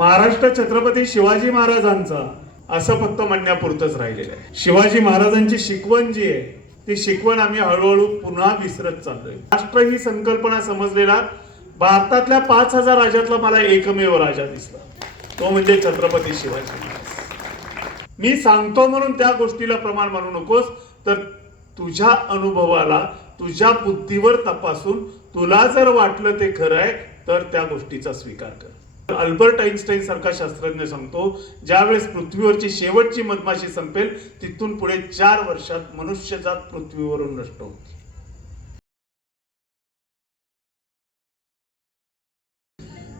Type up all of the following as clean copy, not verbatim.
महाराष्ट्र छत्रपती शिवाजी महाराजांचा असं फक्त म्हणण्यापुरतंच राहिलेलं आहे। शिवाजी महाराजांची शिकवण जी आहे ती शिकवण आम्ही हळूहळू पुन्हा विसरत चाललोय। राष्ट्र ही संकल्पना समजलेला भारतातल्या 5000 राजातला मला एकमेव राजा दिसला, तो म्हणजे छत्रपती शिवाजी महाराज। मी सांगतो म्हणून त्या गोष्टीला प्रमाण मानू नकोस, तर तुझ्या अनुभवाला तुझ्या बुद्धीवर तपासून तुला जर वाटलं ते खरं आहे तर त्या गोष्टीचा स्वीकार कर। अल्बर्ट आइन्स्टाईन सारखा शास्त्रज्ञ सांगतो, ज्यावेळेस पृथ्वीवरची शेवटची मधमाशी संपेल तिथून पुढे 4 वर्षात मनुष्यजात पृथ्वीवरून नष्ट होते।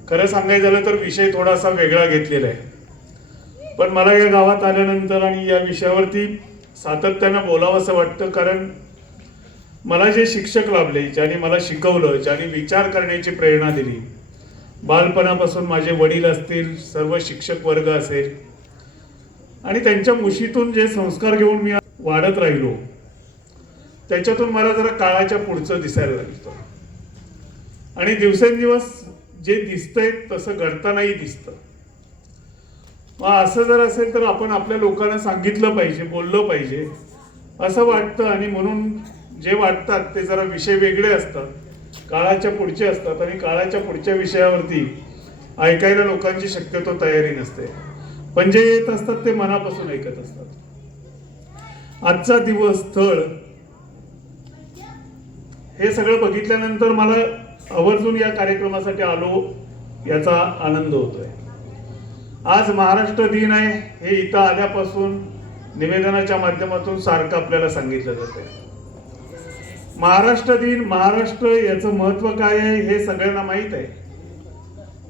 खरं सांगायचं झालं तर विषय थोडासा वेगळा घेतलेला आहे, पण मला या गावात आल्यानंतर आणि या विषयावरती सातत्यानं बोलावंसं वाटतं, कारण मला जे शिक्षक लाभले, ज्यांनी मला शिकवलं, ज्यांनी विचार करण्याची प्रेरणा दिली, बालपणापासून माझे वडील असतील, सर्व शिक्षक वर्ग असेल, आणि त्यांच्या मुशीतून जे संस्कार घेऊन मी वाढत राहिलो, त्याच्यातून मला जरा काळाच्या पुढचं दिसायला लागतं आणि दिवसेंदिवस जे दिसतंय तसं घडतानाही दिसतं। मग असं जर असेल तर आपण आपल्या लोकांना सांगितलं पाहिजे, बोललं पाहिजे असं वाटतं। आणि म्हणून जे वाटतात ते जरा विषय वेगळे असतात, काळाच्या पुढचे असतात, आणि काळाच्या पुढच्या विषयावरती ऐकायला लोकांची शक्यतो तयारी नसते, पण जे येत असतात ते मनापासून ऐकत असतात। आजचा दिवस, स्थळ हे सगळं बघितल्यानंतर मला आवर्जून या कार्यक्रमासाठी आलो याचा आनंद होतोय। आज महाराष्ट्र दिन आहे हे इथं आल्यापासून निवेदनाच्या माध्यमातून सारखं आपल्याला सांगितलं जातंय। महाराष्ट्र दिन, महाराष्ट्र याचं महत्व काय आहे हे सगळ्यांना माहित आहे,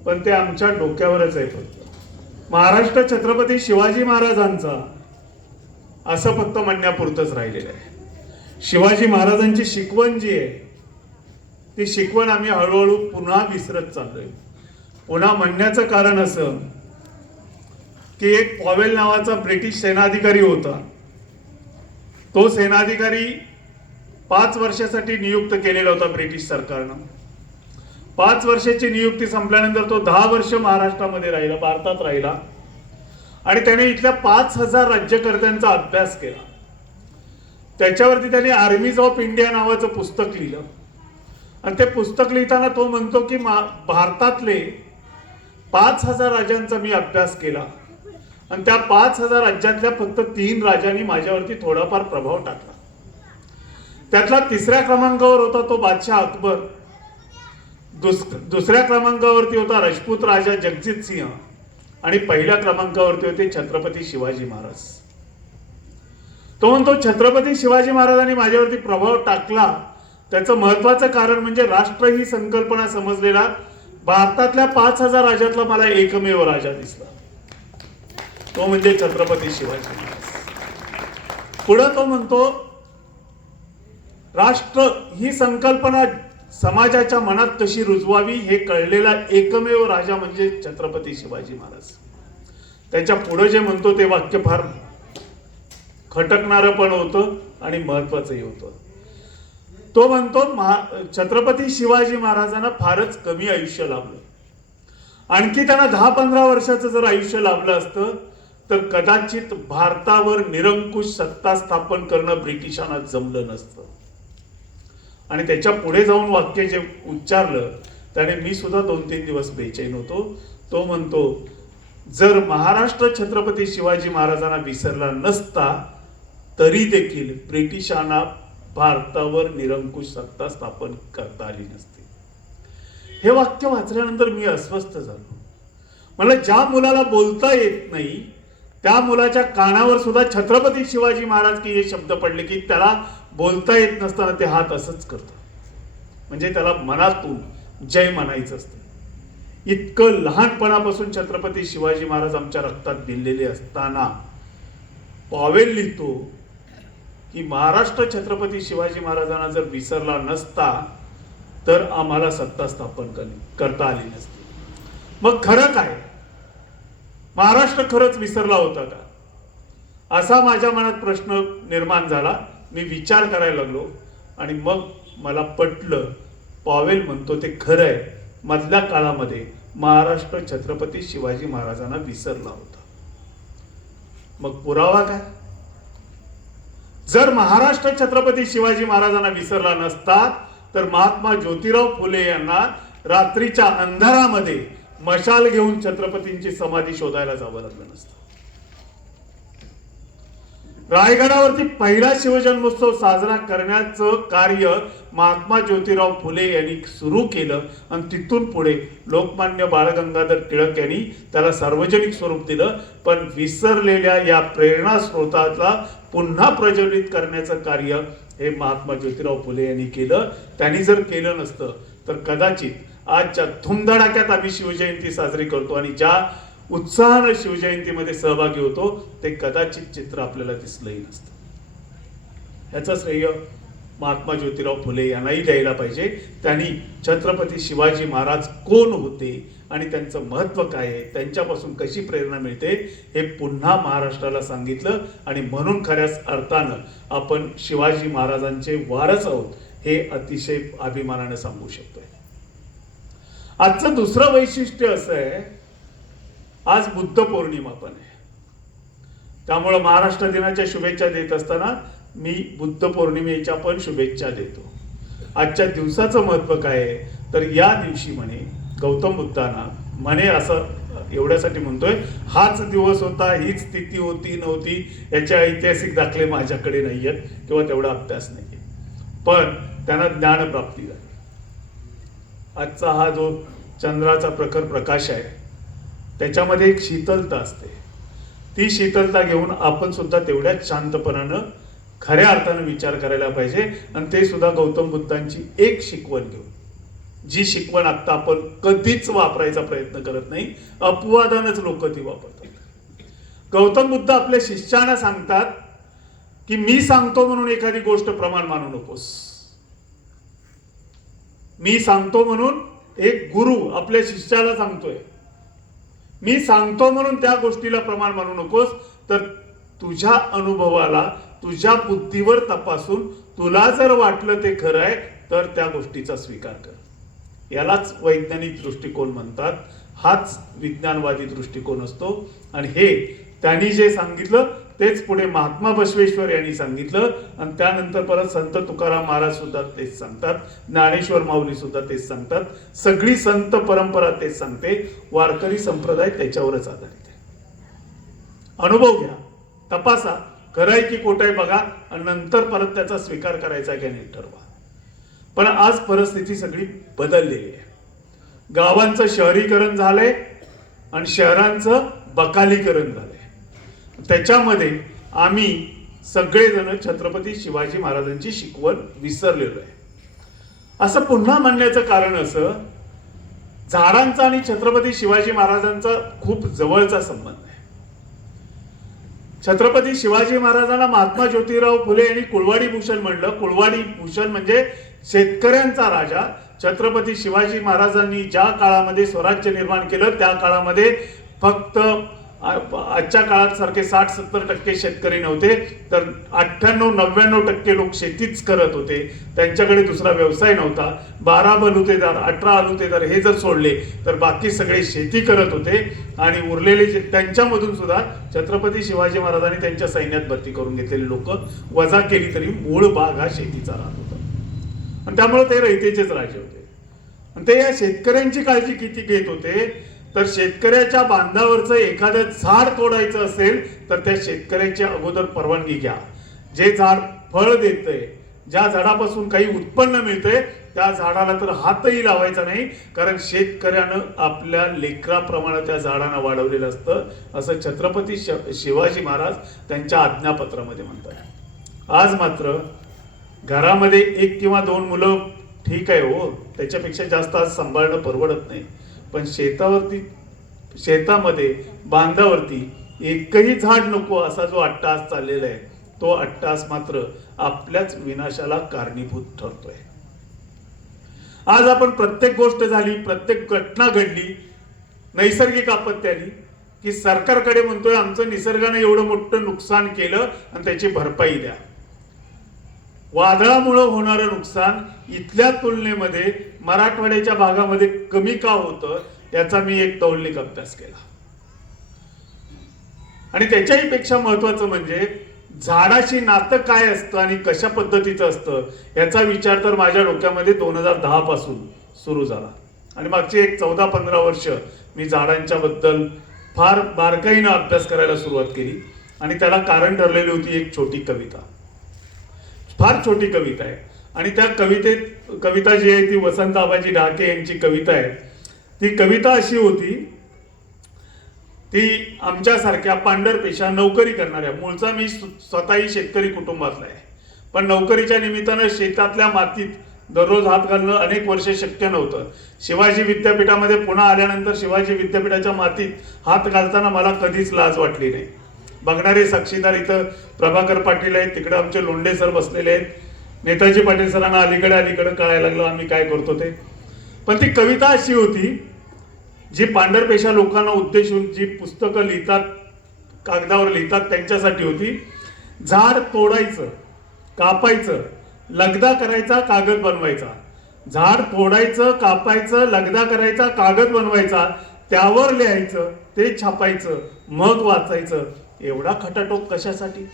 पण ते आमच्या डोक्यावरच आहे फक्त। महाराष्ट्र छत्रपती शिवाजी महाराजांचा असं फक्त म्हणण्यापुरतंच राहिलेलं आहे। शिवाजी महाराजांची शिकवण जी आहे ती शिकवण आम्ही हळूहळू पुन्हा विसरत चाललोय। पुन्हा म्हणण्याचं कारण असं की एक पॉवेल नावाचा ब्रिटिश सेनाधिकारी होता, तो सेनाधिकारी 5 वर्षासाठी नियुक्त केलेला होता ब्रिटिश सरकारनं। 5 वर्षाची नियुक्ती संपल्यानंतर तो 10 वर्ष महाराष्ट्रामध्ये राहिला, भारतात राहिला, आणि त्याने इथल्या 5000 राज्यकर्त्यांचा अभ्यास केला। त्याच्यावरती त्याने आर्मीज ऑफ इंडिया नावाचं पुस्तक लिहिलं, आणि ते पुस्तक लिहिताना तो म्हणतो की भारतातले 5000 राजांचा मी अभ्यास केला, आणि त्या 5000 राज्यातल्या फक्त 3 राजांनी माझ्यावरती थोडाफार प्रभाव टाकला। त्यातला 3ऱ्या क्रमांकावर होता तो बादशाह अकबर, दुसऱ्या क्रमांकावरती होता राजपूत राजा जगजित सिंह, आणि पहिल्या क्रमांकावरती होते छत्रपती शिवाजी महाराज। तो म्हणतो छत्रपती शिवाजी महाराजांनी माझ्यावरती प्रभाव टाकला त्याचं महत्वाचं कारण म्हणजे राष्ट्र ही संकल्पना समजलेला भारतातल्या 5000 राजातला मला एकमेव राजा दिसला, तो म्हणजे छत्रपती शिवाजी महाराज। पुढे तो म्हणतो राष्ट्र ही संकल्पना समाजाच्या मनात कशी रुजवावी हे कळलेला एकमेव राजा म्हणजे छत्रपती शिवाजी महाराज। त्याच्या पुढे जे म्हणतो ते वाक्य फार खटकणारं पण होतं आणि महत्वाचंही होतं। तो म्हणतो छत्रपती शिवाजी महाराजांना फारच कमी आयुष्य लाभलं, आणखी त्यांना 10-15 वर्षाचं जर आयुष्य लाभलं असतं तर कदाचित भारतावर निरंकुश सत्ता स्थापन करणं ब्रिटिशांना जमलं नसतं। आणि त्याच्या पुढे जाऊन वाक्य जे उच्चारलं त्याने मी सुद्धा 2-3 दिवस बेचैन होतो। तो म्हणतो जर महाराष्ट्र छत्रपती शिवाजी महाराजांना विसरला नसता तरी देखील ब्रिटिशांना भारतावर निरंकुश सत्ता स्थापन करता आली नसती। हे वाक्य वाचल्यानंतर मी अस्वस्थ झालो। मला ज्या मुलाला बोलता येत नाही त्या मुलाच्या कानावर सुद्धा छत्रपती शिवाजी महाराज की हे शब्द पडले की त्याला बोलता येत नसताना ते हात असंच करतो, म्हणजे त्याला मनातून जय म्हणायचं असतं। इतकं लहानपणापासून छत्रपती शिवाजी महाराज आमच्या रक्तात भिनलेले असताना पॉवेल लिहितो की महाराष्ट्र छत्रपती शिवाजी महाराजांना जर विसरला नसता तर आम्हाला सत्ता स्थापन करता आली नसती। मग खरं काय, महाराष्ट्र खरंच विसरला होता का, असा माझ्या मनात प्रश्न निर्माण झाला। मी विचार करायला लागलो आणि मग मला पटलं, पॉवेल म्हणतो ते खरं आहे। मधल्या काळामध्ये महाराष्ट्र छत्रपती शिवाजी महाराजांना विसरला होता. मग पुरावा काय? जर महाराष्ट्र छत्रपती शिवाजी महाराजांना विसरला नसता तर महात्मा ज्योतिराव फुले यांना रात्रीच्या अंधारामध्ये मशाल घेऊन छत्रपतींची समाधी शोधायला जावं लागलं नसतं. रायगडावरती पहिला शिवजन्मोत्सव साजरा करण्याचं कार्य महात्मा ज्योतिराव फुले यांनी सुरू केलं आणि तिथून पुढे लोकमान्य बाळ गंगाधर टिळक यांनी त्याला सार्वजनिक स्वरूप दिलं. पण विसरलेल्या या प्रेरणा स्रोताला पुन्हा प्रज्वलित करण्याचं कार्य हे महात्मा ज्योतिराव फुले यांनी केलं. त्यांनी जर केलं नसतं तर कदाचित आजच्या धुमधडाक्यात आम्ही शिवजयंती साजरी करतो आणि ज्या उत्साहानं शिवजयंतीमध्ये सहभागी होतो ते कदाचित चित्र आपल्याला दिसलंही नसतं. याचं श्रेय महात्मा ज्योतिराव फुले यांनाही द्यायला पाहिजे. त्यांनी छत्रपती शिवाजी महाराज कोण होते आणि त्यांचं महत्त्व काय आहे, त्यांच्यापासून कशी प्रेरणा मिळते हे पुन्हा महाराष्ट्राला सांगितलं आणि म्हणून खऱ्याच अर्थानं आपण शिवाजी महाराजांचे वारस आहोत हे अतिशय अभिमानाने सांगू शकतोय. आजचं दुसरं वैशिष्ट्य असं आहे, आज बुद्ध पौर्णिमा पण आहे. त्यामुळं महाराष्ट्र दिनाच्या शुभेच्छा देत असताना मी बुद्ध पौर्णिमेच्या पण शुभेच्छा देतो. आजच्या दिवसाचं महत्त्व काय आहे तर या दिवशी म्हणे गौतम बुद्धांना म्हणे असं एवढ्यासाठी म्हणतोय, हाच दिवस होता, हीच स्थिती होती नव्हती याचे ऐतिहासिक दाखले माझ्याकडे नाही आहेत किंवा तेवढा अभ्यास नाही आहे, पण त्यांना ज्ञानप्राप्ती झाली. आजचा हा जो चंद्राचा प्रखर प्रकाश आहे त्याच्यामध्ये एक शीतलता असते. ती शीतलता घेऊन आपण सुद्धा तेवढ्याच शांतपणानं खऱ्या अर्थानं विचार करायला पाहिजे आणि ते सुद्धा गौतम बुद्धांची एक शिकवण घेऊन, जी शिकवण आता आपण कधीच वापरायचा प्रयत्न करत नाही, अपवादानच लोक ती वापरतात. गौतम बुद्ध आपल्या शिष्यांना सांगतात की मी सांगतो म्हणून एखादी गोष्ट प्रमाण मानू नकोस. मी सांगतो म्हणून एक गुरु आपल्या शिष्याला सांगतोय, मी सांगतो म्हणून त्या गोष्टीला प्रमाण मानू नकोस, तर तुझ्या अनुभवाला तुझ्या बुद्धीवर तपासून तुला जर वाटलं ते खरं आहे तर त्या गोष्टीचा स्वीकार कर. यालाच वैज्ञानिक दृष्टिकोन म्हणतात. हाच विज्ञानवादी दृष्टिकोन असतो आणि हे त्यांनी जे सांगितलं तेच पुढे महात्मा बसवेश्वर यांनी सांगितलं आणि त्यानंतर परत संत तुकाराम महाराज सुद्धा तेच सांगतात, ज्ञानेश्वर माऊली सुद्धा तेच सांगतात. सगळी संत परंपरा तेच सांगते. वारकरी संप्रदाय त्याच्यावरच आधारित आहे. अनुभव घ्या, तपासा, खरं आहे की खोटं आहे बघा आणि नंतर परत त्याचा स्वीकार करायचा की नाही ठरवा. पण आज परिस्थिती सगळी बदललेली आहे. गावांचं शहरीकरण झालंय आणि शहरांचं बकालीकरण झालंय. त्याच्यामध्ये आम्ही सगळेजण छत्रपती शिवाजी महाराजांची शिकवण विसरलेलो आहे. असं पुन्हा म्हणण्याचं कारण असं, झाडांचा आणि छत्रपती शिवाजी महाराजांचा खूप जवळचा संबंध आहे. छत्रपती शिवाजी महाराजांना महात्मा ज्योतिराव फुले यांनी कुळवाडी भूषण म्हणलं. कुळवाडी भूषण म्हणजे शेतकऱ्यांचा राजा. छत्रपती शिवाजी महाराजांनी ज्या काळामध्ये स्वराज्य निर्माण केलं त्या काळामध्ये फक्त आजच्या काळात सारखे 60-70% शेतकरी नव्हते, तर 98-99% लोक शेतीच करत होते. त्यांच्याकडे दुसरा व्यवसाय नव्हता. 12 बलुतेदार 18 अलुतेदार हे जर सोडले तर बाकी सगळे शेती करत होते आणि उरलेले त्यांच्यामधून सुद्धा छत्रपती शिवाजी महाराजांनी त्यांच्या सैन्यात भरती करून घेतलेले लोक वजा केली तरी मूळ भाग हा शेतीचा राहत होता आणि त्यामुळे ते रयतेचेच राजे होते. आणि ते या शेतकऱ्यांची काळजी किती घेत होते तर शेतकऱ्याच्या बांधावरचं एखादं झाड तोडायचं असेल तर त्या शेतकऱ्याची अगोदर परवानगी घ्या. जे झाड फळ देतंय, ज्या झाडापासून काही उत्पन्न मिळतंय त्या झाडाला तर हातही लावायचा नाही, कारण शेतकऱ्यानं आपल्या लेकराप्रमाणे त्या झाडांना वाढवलेलं असतं, असं छत्रपती शिवाजी महाराज त्यांच्या आज्ञापत्रामध्ये म्हणतात. आज मात्र घरामध्ये 1 किंवा 2 मुलं ठीक आहे हो, त्याच्यापेक्षा जास्त आज सांभाळणं परवडत नाही. पण शेतामध्ये बांधावरती एकही झाड नको असा जो अट्टहास चाललेला आहे, तो अट्टहास मात्र आपल्याच विनाशाला कारणीभूत ठरतोय. आज आपण प्रत्येक गोष्ट झाली, प्रत्येक घटना घडली, नैसर्गिक आपत्ती आली की सरकारकडे म्हणतोय आमचं निसर्गाने एवढं मोठं नुकसान केलं आणि त्याची भरपाई द्या. वादळामुळे होणारं नुकसान इथल्या तुलनेमध्ये मराठवाड्याच्या भागामध्ये कमी का होतं याचा मी एक तौलनिक अभ्यास केला. आणि त्याच्याही पेक्षा महत्वाचं म्हणजे झाडाशी नातं काय असतं आणि कशा पद्धतीचं असतं याचा विचार तर माझ्या डोक्यामध्ये 2010 पासून सुरू झाला. आणि मागची एक 14-15 वर्ष मी झाडांच्या बद्दल फार बारकाईनं अभ्यास करायला सुरुवात केली. आणि त्याला कारण ठरलेली होती एक छोटी कविता, फार छोटी कविता आहे. आणि त्या कविता जी आहे ती वसंत आबाजी ढाके यांची कविता आहे. ती कविता अशी होती, ती आमच्यासारख्या पांढरपेशा नोकरी करणाऱ्या, मूळचा मी स्वतःही शेतकरी कुटुंबातला आहे, पण नोकरीच्या निमित्तानं शेतातल्या मातीत दररोज हात घालणं अनेक वर्ष शक्य नव्हतं. शिवाजी विद्यापीठामध्ये पुन्हा आल्यानंतर शिवाजी विद्यापीठाच्या मातीत हात घालताना मला कधीच लाज वाटली नाही. बघणारे साक्षीदार इथं प्रभाकर पाटील आहेत, तिकडे आमचे लोंढे सर बसलेले आहेत. नेताजी पाटील सरांना अलीकडे कळायला लागलं आम्ही काय करतो ते. पण ती कविता अशी होती जी पांढरपेशा लोकांना उद्देशून जी पुस्तकं लिहितात, कागदावर लिहितात त्यांच्यासाठी होती. झाड तोडायचं, कापायचं, लगदा करायचा, कागद बनवायचा. झाड तोडायचं, कापायचं, लगदा करायचा, कागद बनवायचा, त्यावर लिहायचं, ते छापायचं, मग वाचायचं. एवढा खटाटोप कशासाठी?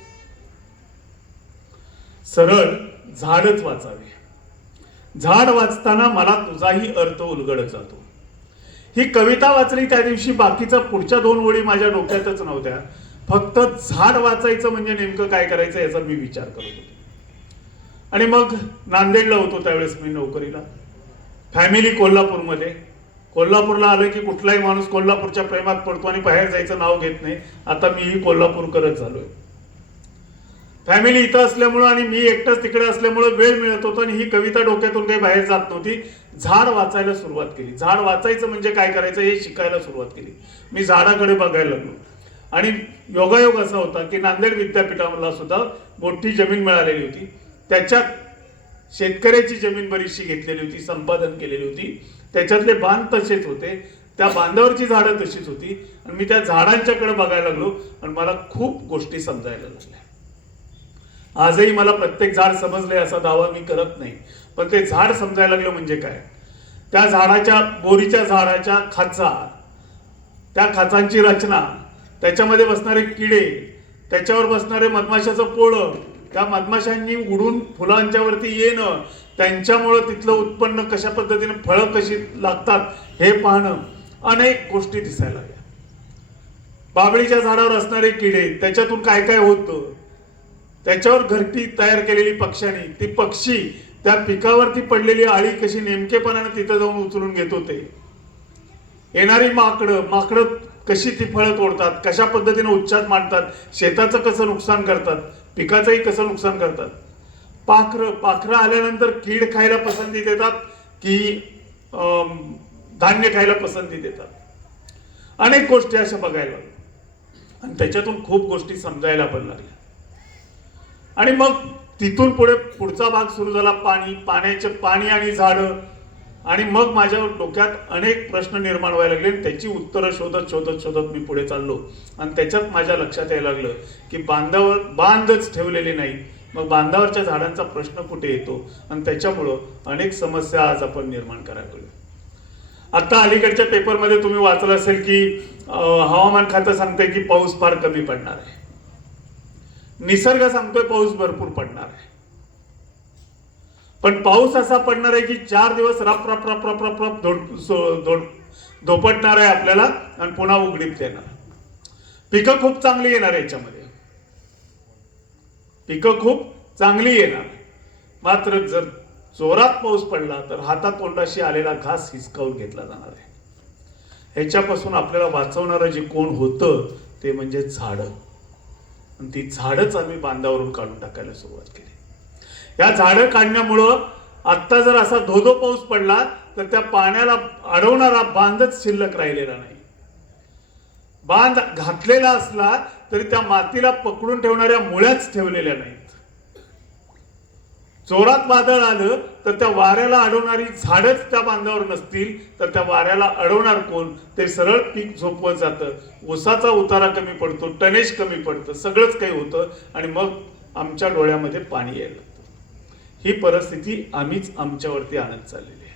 सरळ झाडच वाचावे. झाड वाचताना मला तुझाही अर्थ उलगडत जातो. ही कविता वाचली त्या दिवशी, बाकीचा पुढच्या 2 ओळी माझ्या डोक्यातच नव्हत्या. फक्त झाड वाचायचं म्हणजे नेमकं काय करायचं याचा मी विचार करत होतो. आणि मग नांदेडला होतो त्यावेळेस मी नोकरीला, फॅमिली कोल्हापूरमध्ये. कोल्हापूरला आलं की कुठलाही माणूस कोल्हापूरच्या प्रेमात पडतो आणि बाहेर जायचं नाव घेत नाही. आता मीही कोल्हापूर करत झालोय. फॅमिली इथं असल्यामुळं आणि मी एकटाच तिकडे असल्यामुळं वेळ मिळत होता आणि ही कविता डोक्यातून काही बाहेर जात नव्हती. झाड वाचायला सुरुवात केली. झाड वाचायचं म्हणजे काय करायचं हे शिकायला सुरुवात केली. मी झाडाकडे बघायला लागलो. आणि योगायोग असा होता की नांदेड विद्यापीठाला सुद्धा मोठी जमीन मिळालेली होती. त्याच्यात शेतकऱ्याची जमीन बरीचशी घेतलेली होती, संपादन केलेली होती. त्याच्यातले बांध तसेच होते, त्या बांधावरची झाडं तशीच होती. आणि मी त्या झाडांच्याकडे बघायला लागलो आणि मला खूप गोष्टी समजायला लागल्या. आजही मला प्रत्येक झाड समजले असा दावा मी करत नाही, पण ते झाड समजायला लागलं म्हणजे काय. त्या झाडाच्या, बोरीच्या झाडाच्या खाचा, त्या खाचांची रचना, त्याच्यामध्ये बसणारे किडे, त्याच्यावर बसणारे मधमाशाचं पोळं, त्या मधमाशांनी उडून फुलांच्या वरती येणं, त्यांच्यामुळं तिथलं उत्पन्न कशा पद्धतीने, फळं कशी लागतात हे पाहणं, अनेक गोष्टी दिसायला लागल्या. बाबळीच्या झाडावर असणारे किडे, त्याच्यातून काय काय होतं, त्याच्यावर घरटी तयार केलेली पक्ष्यांनी, ती पक्षी त्या पिकावरती पडलेली आळी कशी नेमकेपणाने तिथं जाऊन उचलून घेत होते. येणारी माकडं कशी ती फळं तोडतात, कशा पद्धतीने उच्चात मांडतात, शेताचं कसं नुकसान करतात, पिकाचंही कसं नुकसान करतात. पाखरं आल्यानंतर कीड खायला पसंती देतात की धान्य खायला पसंती देतात. अनेक गोष्टी अशा बघायला लागल्या आणि त्याच्यातून खूप गोष्टी समजायला पण लागल्या. आणि मग तिथून पुढचा भाग सुरू झाला, पाणी आणि झाडं. आणि मग माझ्या डोक्यात अनेक प्रश्न निर्माण व्हायला लागले. त्याची उत्तरं शोधत मी पुढे चाललो. आणि त्याच्यात माझ्या लक्षात यायला लागलं की बांधच ठेवलेले नाही. मग बांधावरच्या झाडांचा प्रश्न कुठे येतो आणि त्याच्यामुळं अनेक समस्या आज आपण निर्माण करायला लागलो. आता अलीकडच्या पेपरमध्ये तुम्ही वाचलं असेल की हवामान खातं सांगतंय की पाऊस फार कमी पडणार आहे. निसर्ग सांगतोय पाऊस भरपूर पडणार आहे. पण पाऊस असा पडणार आहे की 4 दिवस रप रप रप रप रप रप धोपटणार आहे आपल्याला आणि पुन्हा उघडीप देणार. पिकं खूप चांगली येणार याच्यामध्ये, पिकं खूप चांगली येणार. मात्र जर जोरात पाऊस पडला तर हातातोंडाशी आलेला घास हिसकावून घेतला जाणार आहे. ह्याच्यापासून आपल्याला वाचवणारं जे कोण होतं ते म्हणजे झाडं. आणि ती झाडच आम्ही बांधावरून काढून टाकायला सुरुवात केली. या झाडं काढण्यामुळं आत्ता जर असा धोधो पाऊस पडला तर त्या पाण्याला अडवणारा बांधच शिल्लक राहिलेला नाही. बांध घातलेला असला तरी त्या मातीला पकडून ठेवणाऱ्या मुळ्याच ठेवलेल्या नाहीत. जोरात वादळ आलं तर त्या वाऱ्याला अडवणारी झाडच त्या बांधावर नसतील तर त्या वाऱ्याला अडवणार कोण? ते सरळ पीक झोपवत जातं. ऊसाचा उतारा कमी पडतो, टनेज कमी पडतं, सगळंच काही होतं आणि मग आमच्या डोळ्यामध्ये पाणी यायला लागतं. ही परिस्थिती आम्हीच आमच्यावरती आणत चाललेली आहे.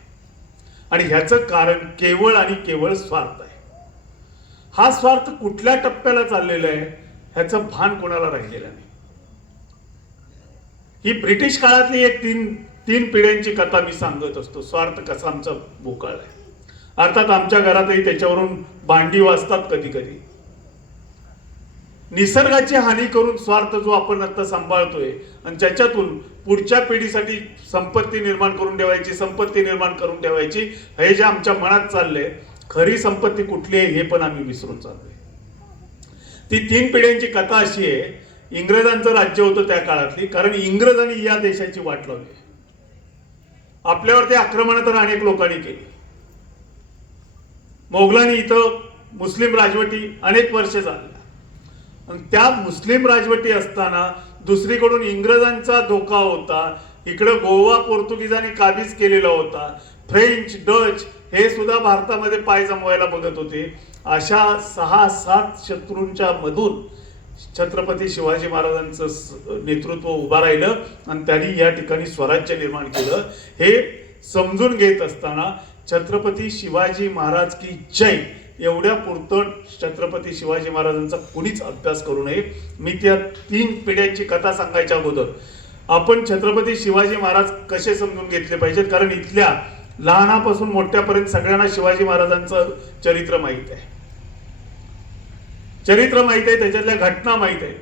आणि ह्याचं कारण केवळ आणि केवळ स्वार्थ आहे. हा स्वार्थ कुठल्या टप्प्याला चाललेला आहे ह्याचं भान कोणाला राहिलेलं नाही. ही ब्रिटिश काळातली एक तीन पिढ्यांची कथा मी सांगत असतो. स्वार्थ कसा आमचा बोकाळ आहे. अर्थात आमच्या घरातही त्याच्यावरून भांडी वाजतात कधी कधी. निसर्गाची हानी करून स्वार्थ जो आपण आता सांभाळतोय आणि ज्याच्यातून पुढच्या पिढीसाठी संपत्ती निर्माण करून ठेवायची हे जे आमच्या मनात चाललंय, खरी संपत्ती कुठली आहे हे पण आम्ही विसरून चाललोय. ती 3 पिढ्यांची कथा अशी आहे. इंग्रजांचं राज्य होतं त्या काळातली, कारण इंग्रजांनी या देशाची वाट लावली. आपल्यावरती आक्रमण तर अनेक लोकांनी केली. मोगलांनी इथं मुस्लिम राजवटी अनेक वर्ष चालल्या आणि त्या मुस्लिम राजवटी असताना दुसरीकडून इंग्रजांचा धोका होता. इकडे गोवा पोर्तुगीजांनी काबीज केलेला होता. फ्रेंच, डच हे सुद्धा भारतामध्ये पाय जमवायला बघत होते. अशा 6-7 शत्रूंच्या मधून छत्रपती शिवाजी महाराजांचं नेतृत्व उभा राहिलं आणि त्यांनी या ठिकाणी स्वराज्य निर्माण केलं. हे समजून घेत असताना छत्रपती शिवाजी महाराज की जय एवढ्या पुरतं छत्रपती शिवाजी महाराजांचा कुणीच अभ्यास करू नये. मी त्या 3 पिढ्यांची कथा सांगायच्या अगोदर आपण छत्रपती शिवाजी महाराज कसे समजून घेतले पाहिजेत, कारण इथल्या लहानापासून मोठ्यापर्यंत सगळ्यांना शिवाजी महाराजांचं चरित्र माहीत आहे. त्याच्यातल्या घटना माहीत आहे.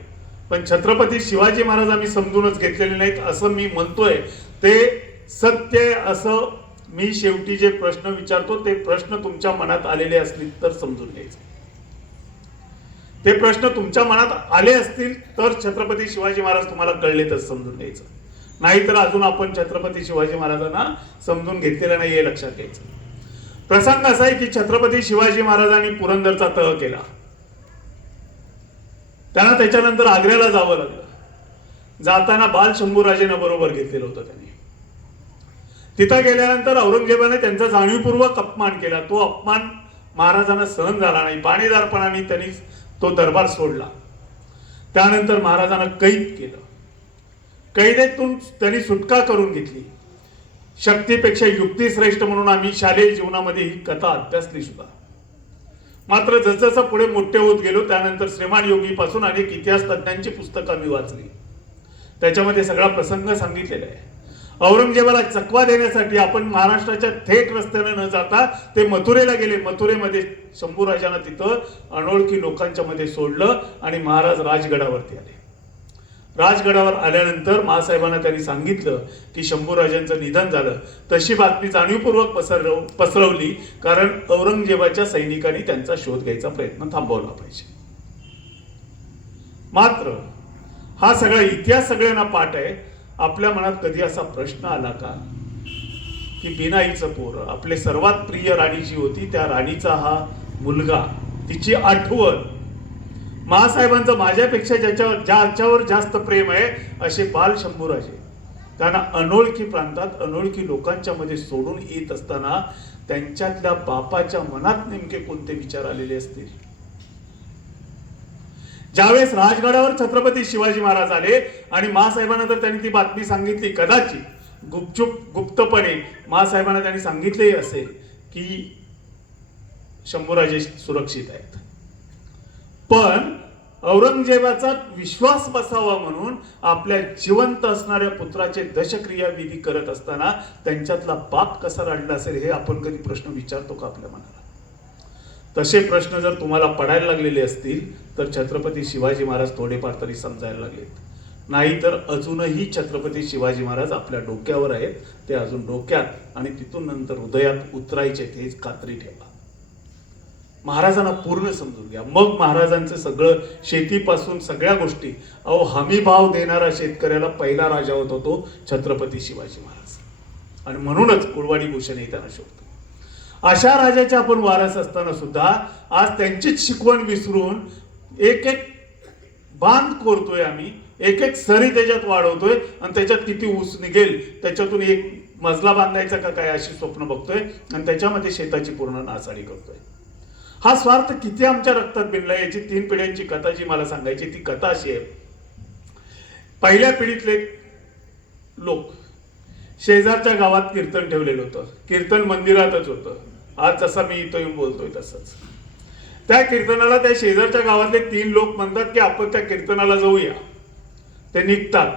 पण छत्रपती शिवाजी महाराज आम्ही समजूनच घेतलेले नाहीत असं मी म्हणतोय. ते सत्य असं मी शेवटी जे प्रश्न विचारतो ते प्रश्न तुमच्या मनात आलेले असतील तर समजून घ्यायचे. ते प्रश्न तुमच्या मनात आले असतील तर छत्रपती शिवाजी महाराज तुम्हाला कळले तर समजून घ्यायचं. नाहीतर अजून आपण छत्रपती शिवाजी महाराजांना समजून घेतलेलं नाही हे लक्षात घ्यायचं. प्रसंग असा आहे की छत्रपती शिवाजी महाराजांनी पुरंदरचा तह केला. त्यांना त्याच्यानंतर आग्र्याला जावं लागलं. जाताना बाल शंभूराजेनं बरोबर घेतलेलं होतं. त्यांनी तिथं गेल्यानंतर औरंगजेबाने त्यांचा जाणीवपूर्वक अपमान केला. तो अपमान महाराजांना सहन झाला नाही. बाणेदारपणाने त्यांनी तो दरबार सोडला. त्यानंतर महाराजांना कैद केलं. कैदेतून त्यांनी सुटका करून घेतली. शक्तीपेक्षा युक्ती श्रेष्ठ म्हणून आम्ही शालेय जीवनामध्ये ही कथा अभ्यासली सुद्धा. मात्र जसजसं पुढे मोठे होत गेलो त्यानंतर श्रीमान योगी पासून अनेक इतिहास तज्ञांची पुस्तकं मी वाचली. त्याच्यामध्ये सगळा प्रसंग सांगितलेला आहे. औरंगजेबाला चकवा देण्यासाठी आपण महाराष्ट्राच्या थेट रस्त्याने न जाता ते मथुरेला गेले. मथुरेमध्ये शंभूराजांना तिथं अनोळखी लोकांच्या मध्ये सोडलं आणि महाराज राजगडावरती आले. राजगडावर आल्यानंतर महासाहेबांना त्यांनी सांगितलं की शंभूराजांचं निधन झालं. तशी बातमी जाणीवपूर्वक पसरवली कारण औरंगजेबाच्या सैनिकांनी त्यांचा शोध घ्यायचा प्रयत्न थांबवला पाहिजे. मात्र हा सगळा इतिहास सगळ्यांना पाठ आहे. आपल्या मनात कधी असा प्रश्न आला का की बिनाईचं पोर आपले सर्वात प्रिय राणी जी होती त्या राणीचा हा मुलगा, तिची आठवण, महासाहेबांचं माझ्यापेक्षा ज्याच्यावर जास्त प्रेम आहे असे बाल शंभूराजे त्यांना अनोळखी प्रांतात अनोळखी लोकांच्या मध्ये सोडून येत असताना त्यांच्यातल्या बापाच्या मनात नेमके कोणते विचार आलेले असतील. ज्यावेळेस राजगडावर छत्रपती शिवाजी महाराज आले आणि महासाहेबांना तर त्यांनी ती बातमी सांगितली, कदाचित गुप्तपणे महासाहेबांना त्यांनी सांगितलेही असेल की शंभूराजे सुरक्षित आहेत. पण औरंगजेबाचा विश्वास बसावा म्हणून आपल्या जिवंत असणाऱ्या पुत्राचे दशक्रिया विधी करत असताना त्यांच्यातला बाप कसा रडला असेल हे आपण कधी प्रश्न विचारतो का आपल्या मनाला? तसे प्रश्न जर तुम्हाला पडायला लागलेले असतील तर छत्रपती शिवाजी महाराज थोडेफार तरी समजायला लागलेत. नाहीतर अजूनही छत्रपती शिवाजी महाराज आपल्या डोक्यावर आहेत. ते अजून डोक्यात आणि तिथून नंतर हृदयात उतरायचे हेच खात्री ठेवा. महाराजांना पूर्ण समजून घ्या. मग महाराजांचं सगळं शेतीपासून सगळ्या गोष्टी हमी भाव देणारा शेतकऱ्याला पहिला राजा होता तो छत्रपती शिवाजी महाराज. आणि म्हणूनच कुळवाडी भूषण हे त्यांना शोधतो. अशा राजाचे आपण वारस असताना सुद्धा आज त्यांचीच शिकवण विसरून एक एक बांध कोरतोय आम्ही, एक एक सरी त्याच्यात वाढवतोय आणि त्याच्यात किती ऊस निघेल त्याच्यातून एक मजला बांधायचा का काय अशी स्वप्न बघतोय आणि त्याच्यामध्ये शेताची पूर्ण नासाडी करतोय. हा स्वार्थ किती आमच्या रक्तात भिनलाय याची 3 पिढ्यांची कथा जी मला सांगायची ती कथा अशी आहे. पहिल्या पिढीतले लोक शेजारच्या गावात कीर्तन ठेवलेलं होतं. कीर्तन मंदिरातच होतं. आज जसा मी इथं येऊन बोलतोय तसंच. त्या कीर्तनाला त्या शेजारच्या गावातले 3 लोक म्हणतात की आपण त्या कीर्तनाला जाऊया. ते निघतात,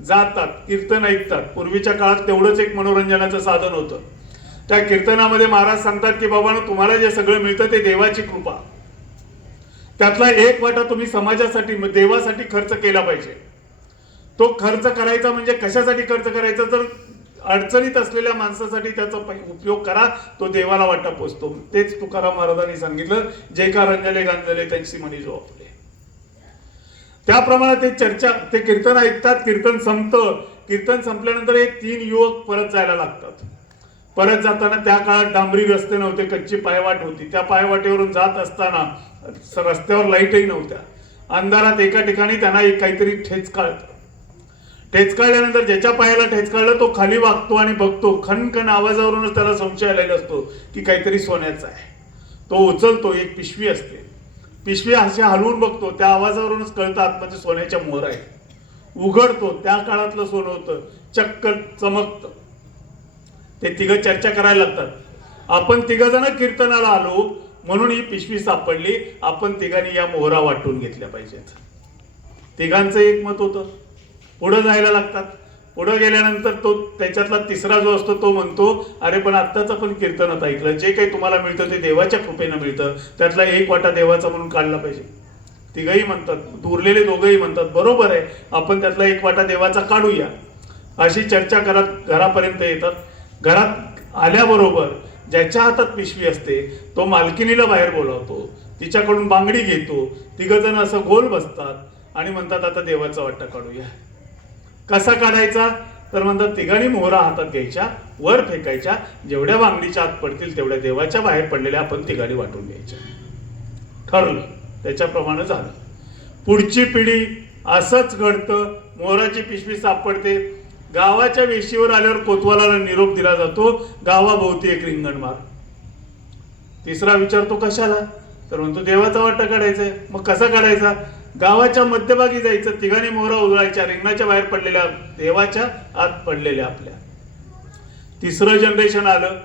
जातात, कीर्तन ऐकतात. पूर्वीच्या काळात तेवढंच एक मनोरंजनाचं साधन होतं. त्या कीर्तनामध्ये महाराज सांगतात की बाबांनो, तुम्हाला जे सगळं मिळतं ते देवाची कृपा. त्यातला एक वाटा तुम्ही समाजासाठी, देवासाठी खर्च केला पाहिजे. तो खर्च करायचा म्हणजे कशासाठी खर्च करायचा, तर अडचणीत असलेल्या माणसासाठी त्याचा उपयोग करा, तो देवाला वाटा पोचतो. तेच तुकाराम महाराजांनी सांगितलं, जे का रंजले गांजले त्यांची म्हणी जो आपले. त्याप्रमाणे ते चर्चा, ते कीर्तन ऐकतात. कीर्तन संपतं. कीर्तन संपल्यानंतर हे 3 युवक परत जायला लागतात. परत जाताना त्या काळात डांबरी रस्ते नव्हते, कच्ची पायवाट होती. त्या पायवाटेवरून जात असताना रस्त्यावर लाईटही नव्हत्या. अंधारात एका ठिकाणी त्यांना एक काहीतरी ठेचकाळतं. ठेचकाळल्यानंतर ज्याच्या पायाला ठेचकाळलं तो खाली वागतो आणि बघतो. खनखन आवाजावरूनच त्याला संशय आलेला असतो की काहीतरी सोन्याचं आहे. तो उचलतो, एक पिशवी असते. पिशवी अशी हलवून बघतो, त्या आवाजावरूनच कळतं आतमध्ये सोन्याच्या मोहर आहे. उघडतो, त्या काळातलं सोनं होतं. चक्क चमकतं. ते 3 चर्चा करायला लागतात. आपण 3 जण कीर्तनाला आलो म्हणून ही पिशवी सापडली, आपण 3घांनी या मोहरा वाटून घेतल्या पाहिजेत. 3घांचं एक मत होतं. पुढे जायला लागतात. पुढे गेल्यानंतर तो त्याच्यातला 3रा जो असतो तो म्हणतो, अरे पण आत्ताच आपण कीर्तनात ऐकलं, जे काही तुम्हाला मिळतं ते देवाच्या कृपेनं मिळतं, त्यातला एक वाटा देवाचा म्हणून काढला पाहिजे. 3घही म्हणतात, उरलेले 2घही म्हणतात बरोबर आहे, आपण त्यातला एक वाटा देवाचा काढूया. अशी चर्चा करत घरापर्यंत येतात. घरात आल्याबरोबर ज्याच्या हातात पिशवी असते तो मालकिनीला बाहेर बोलावतो, तिच्याकडून बांगडी घेतो. 3 जण असं गोल बसतात आणि म्हणतात आता देवाचा वाटा काढूया. कसा काढायचा, तर म्हणतात 3घांनी मोहरा हातात घ्यायच्या, वर फेकायच्या, जेवढ्या बांगडीच्या आत पडतील तेवढ्या देवाच्या बाहेर पडलेल्या आपण 3घांनी वाटून घ्यायच्या. ठरलं. त्याच्याप्रमाणे झालं. पुढची पिढी असंच घडतं. मोहराची पिशवी सापडते. गावाच्या वेशीवर आल्यावर कोतवालाला निरोप दिला जातो, गावाभोवती एक रिंगण मार. 3रा विचारतो कशाला, तर म्हणतो देवाचा वाटा काढायचा. मग कसा काढायचा, गावाच्या मध्यभागी जायचं, 3घांनी मोहरा उधळायच्या, रिंगणाच्या बाहेर पडलेल्या देवाच्या आत पडलेल्या आपल्या. 3रं जनरेशन आलं.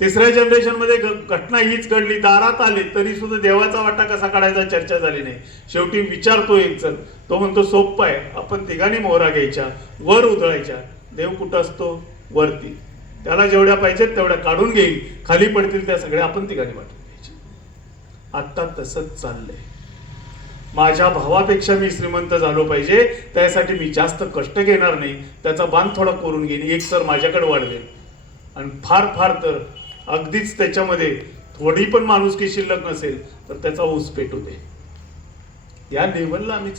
3ऱ्या जनरेशन मध्ये घटना हीच घडली. दारात आले तरी सुद्धा देवाचा वाटा कसा काढायचा चर्चा झाली नाही. शेवटी विचारतो एक जण, तो म्हणतो सोप्पा आहे, आपण 3घांनी मोहरा घ्यायच्या, वर उधळायच्या. देव कुठं असतो, वरती. त्याला जेवढ्या पाहिजेत तेवढ्या काढून घेईल, खाली पडतील त्या सगळ्या आपण 3घांनी वाटून घ्यायच्या. आता तसंच चाललंय. माझ्या भावापेक्षा मी श्रीमंत झालो पाहिजे, त्यासाठी मी जास्त कष्ट घेणार नाही, त्याचा बांध थोडा करून घेईन, एक तर माझ्याकडे वाढवेल, आणि फार फार तर अगदीच त्याच्यामध्ये थोडी पण माणुसकी शिल्लक नसेल तर त्याचा ऊस पेटू दे. या लेवलला आम्ही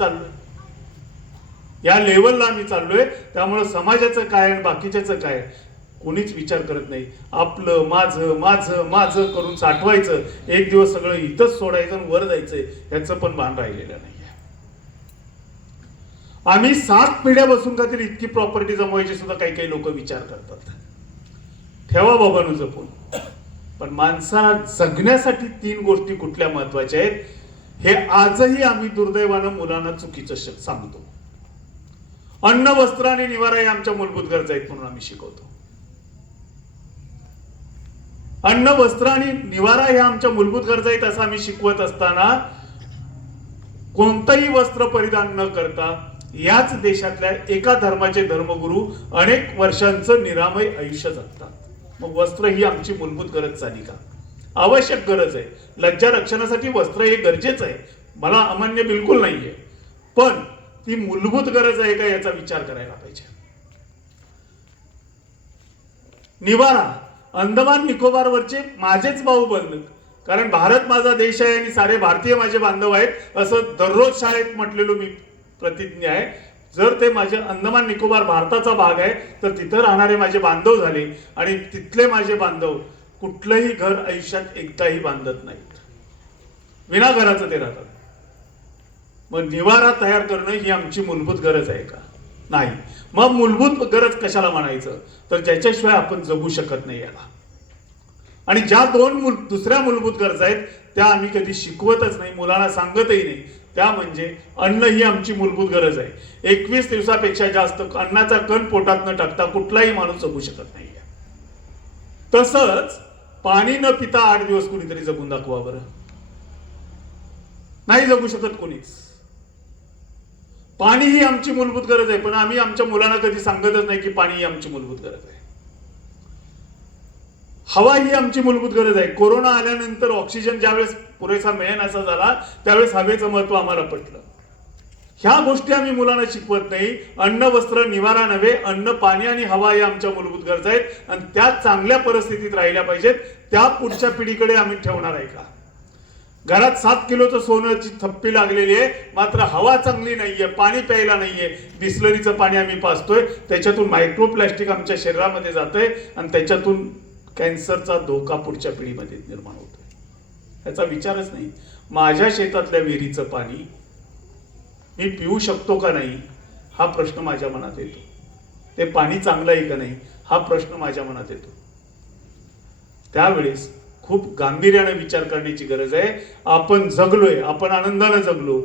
चाललोय. त्यामुळे समाजाचं काय आणि बाकीच्याचं काय कोणीच विचार करत नाही. आपलं माझं माझं माझं करून साठवायचं, एक दिवस सगळं इथंच सोडायचं आणि वर जायचंय, याचं पण भान राहिलेलं नाहीये. आम्ही 7 पिढ्या बसून का तरी इतकी प्रॉपर्टी जमवायची सुद्धा काही काही लोक विचार करतात. ठेवा बाबांनो जपून. पण माणसाला जगण्यासाठी 3 गोष्टी कुठल्या महत्वाच्या आहेत हे आजही आम्ही दुर्दैवानं मुलांना चुकीचं सांगतो. अन्न, वस्त्र आणि निवारा हे आमच्या मूलभूत गरजा आहेत म्हणून आम्ही शिकवतो. अन्न, वस्त्र आणि निवारा ह्या आमच्या मूलभूत गरजा आहेत असं आम्ही शिकवत असताना कोणतंही वस्त्र परिधान न करता याच देशातल्या एका धर्माचे धर्मगुरू अनेक वर्षांचं निरामय आयुष्य जगतात. मग वस्त्र ही आमची मूलभूत गरज झाली का? आवश्यक गरज आहे. लज्जा रक्षणासाठी वस्त्र हे गरजेचं आहे, मला अमान्य बिलकुल नाहीये, पण ती मूलभूत गरज आहे का याचा विचार करायला पाहिजे. निवारा, अंदमान निकोबारवरचे माझेच भाऊ बंद, कारण भारत माझा देश आहे आणि सारे भारतीय माझे बांधव आहेत असं दररोज शाळेत म्हटलेलो मी प्रतिज्ञा आहे. जर ते माझे अंदमान निकोबार भारताचा भाग आहे तर तिथं राहणारे माझे बांधव झाले आणि तिथले माझे बांधव कुठलंही घर आयुष्यात एकदाही बांधत नाहीत, विना घराचं ते राहतात. मग निवारा तयार करणं ही आमची मूलभूत गरज आहे का? नाही. मग मूलभूत गरज कशाला म्हणायचं, तर ज्याच्याशिवाय आपण जगू शकत नाही याला. आणि ज्या दुसऱ्या मूलभूत गरजा आहेत त्या आम्ही कधी शिकवतच नाही, मुलांना सांगतही नाही. त्या म्हणजे अन्न ही आमची मूलभूत गरज आहे. 21 दिवसापेक्षा जास्त अन्नाचा कण पोटात न टाकता कुठलाही माणूस जगू शकत नाही. तसंच पाणी न पिता 8 दिवस कुणीतरी जगून दाखवा बरं. नाही जगू शकत कोणीच. पाणी ही आमची मूलभूत गरज आहे, पण आम्ही आमच्या मुलांना कधी सांगतच नाही की पाणी ही आमची मूलभूत गरज आहे. हवा ही आमची मूलभूत गरज आहे. कोरोना आल्यानंतर ऑक्सिजन ज्यावेळेस पुरेसा मिळेनासा झाला त्यावेळेस हवेचं महत्व आम्हाला पटलं. ह्या गोष्टी आम्ही मुलांना शिकवत नाही. अन्न वस्त्र निवारा नव्हे, अन्न पाणी आणि हवा या आमच्या मूलभूत गरजा आहेत आणि त्या चांगल्या परिस्थितीत राहिल्या पाहिजेत. त्या पुढच्या पिढीकडे आम्ही ठेवणार आहे का? घरात 7 किलोचं सोन्याची थप्पी लागलेली आहे, मात्र हवा चांगली नाहीये, पाणी प्यायला नाहीये, बिस्लरीचं पाणी आम्ही पाजतोय, त्याच्यातून मायक्रोप्लास्टिक आमच्या शरीरामध्ये जातंय आणि त्याच्यातून कॅन्सरचा धोका पुढच्या पिढीमध्ये निर्माण होतोय. याचा विचारच नाही. माझ्या शेतातल्या विहिरीचं पाणी मी पिऊ शकतो का नाही हा प्रश्न माझ्या मनात येतो. ते पाणी चांगलं आहे का नाही हा प्रश्न माझ्या मनात येतो. त्यावेळेस खूप गांभीर्याने विचार करण्याची गरज आहे. आपण जगलोय, आपण आनंदाने जगलो,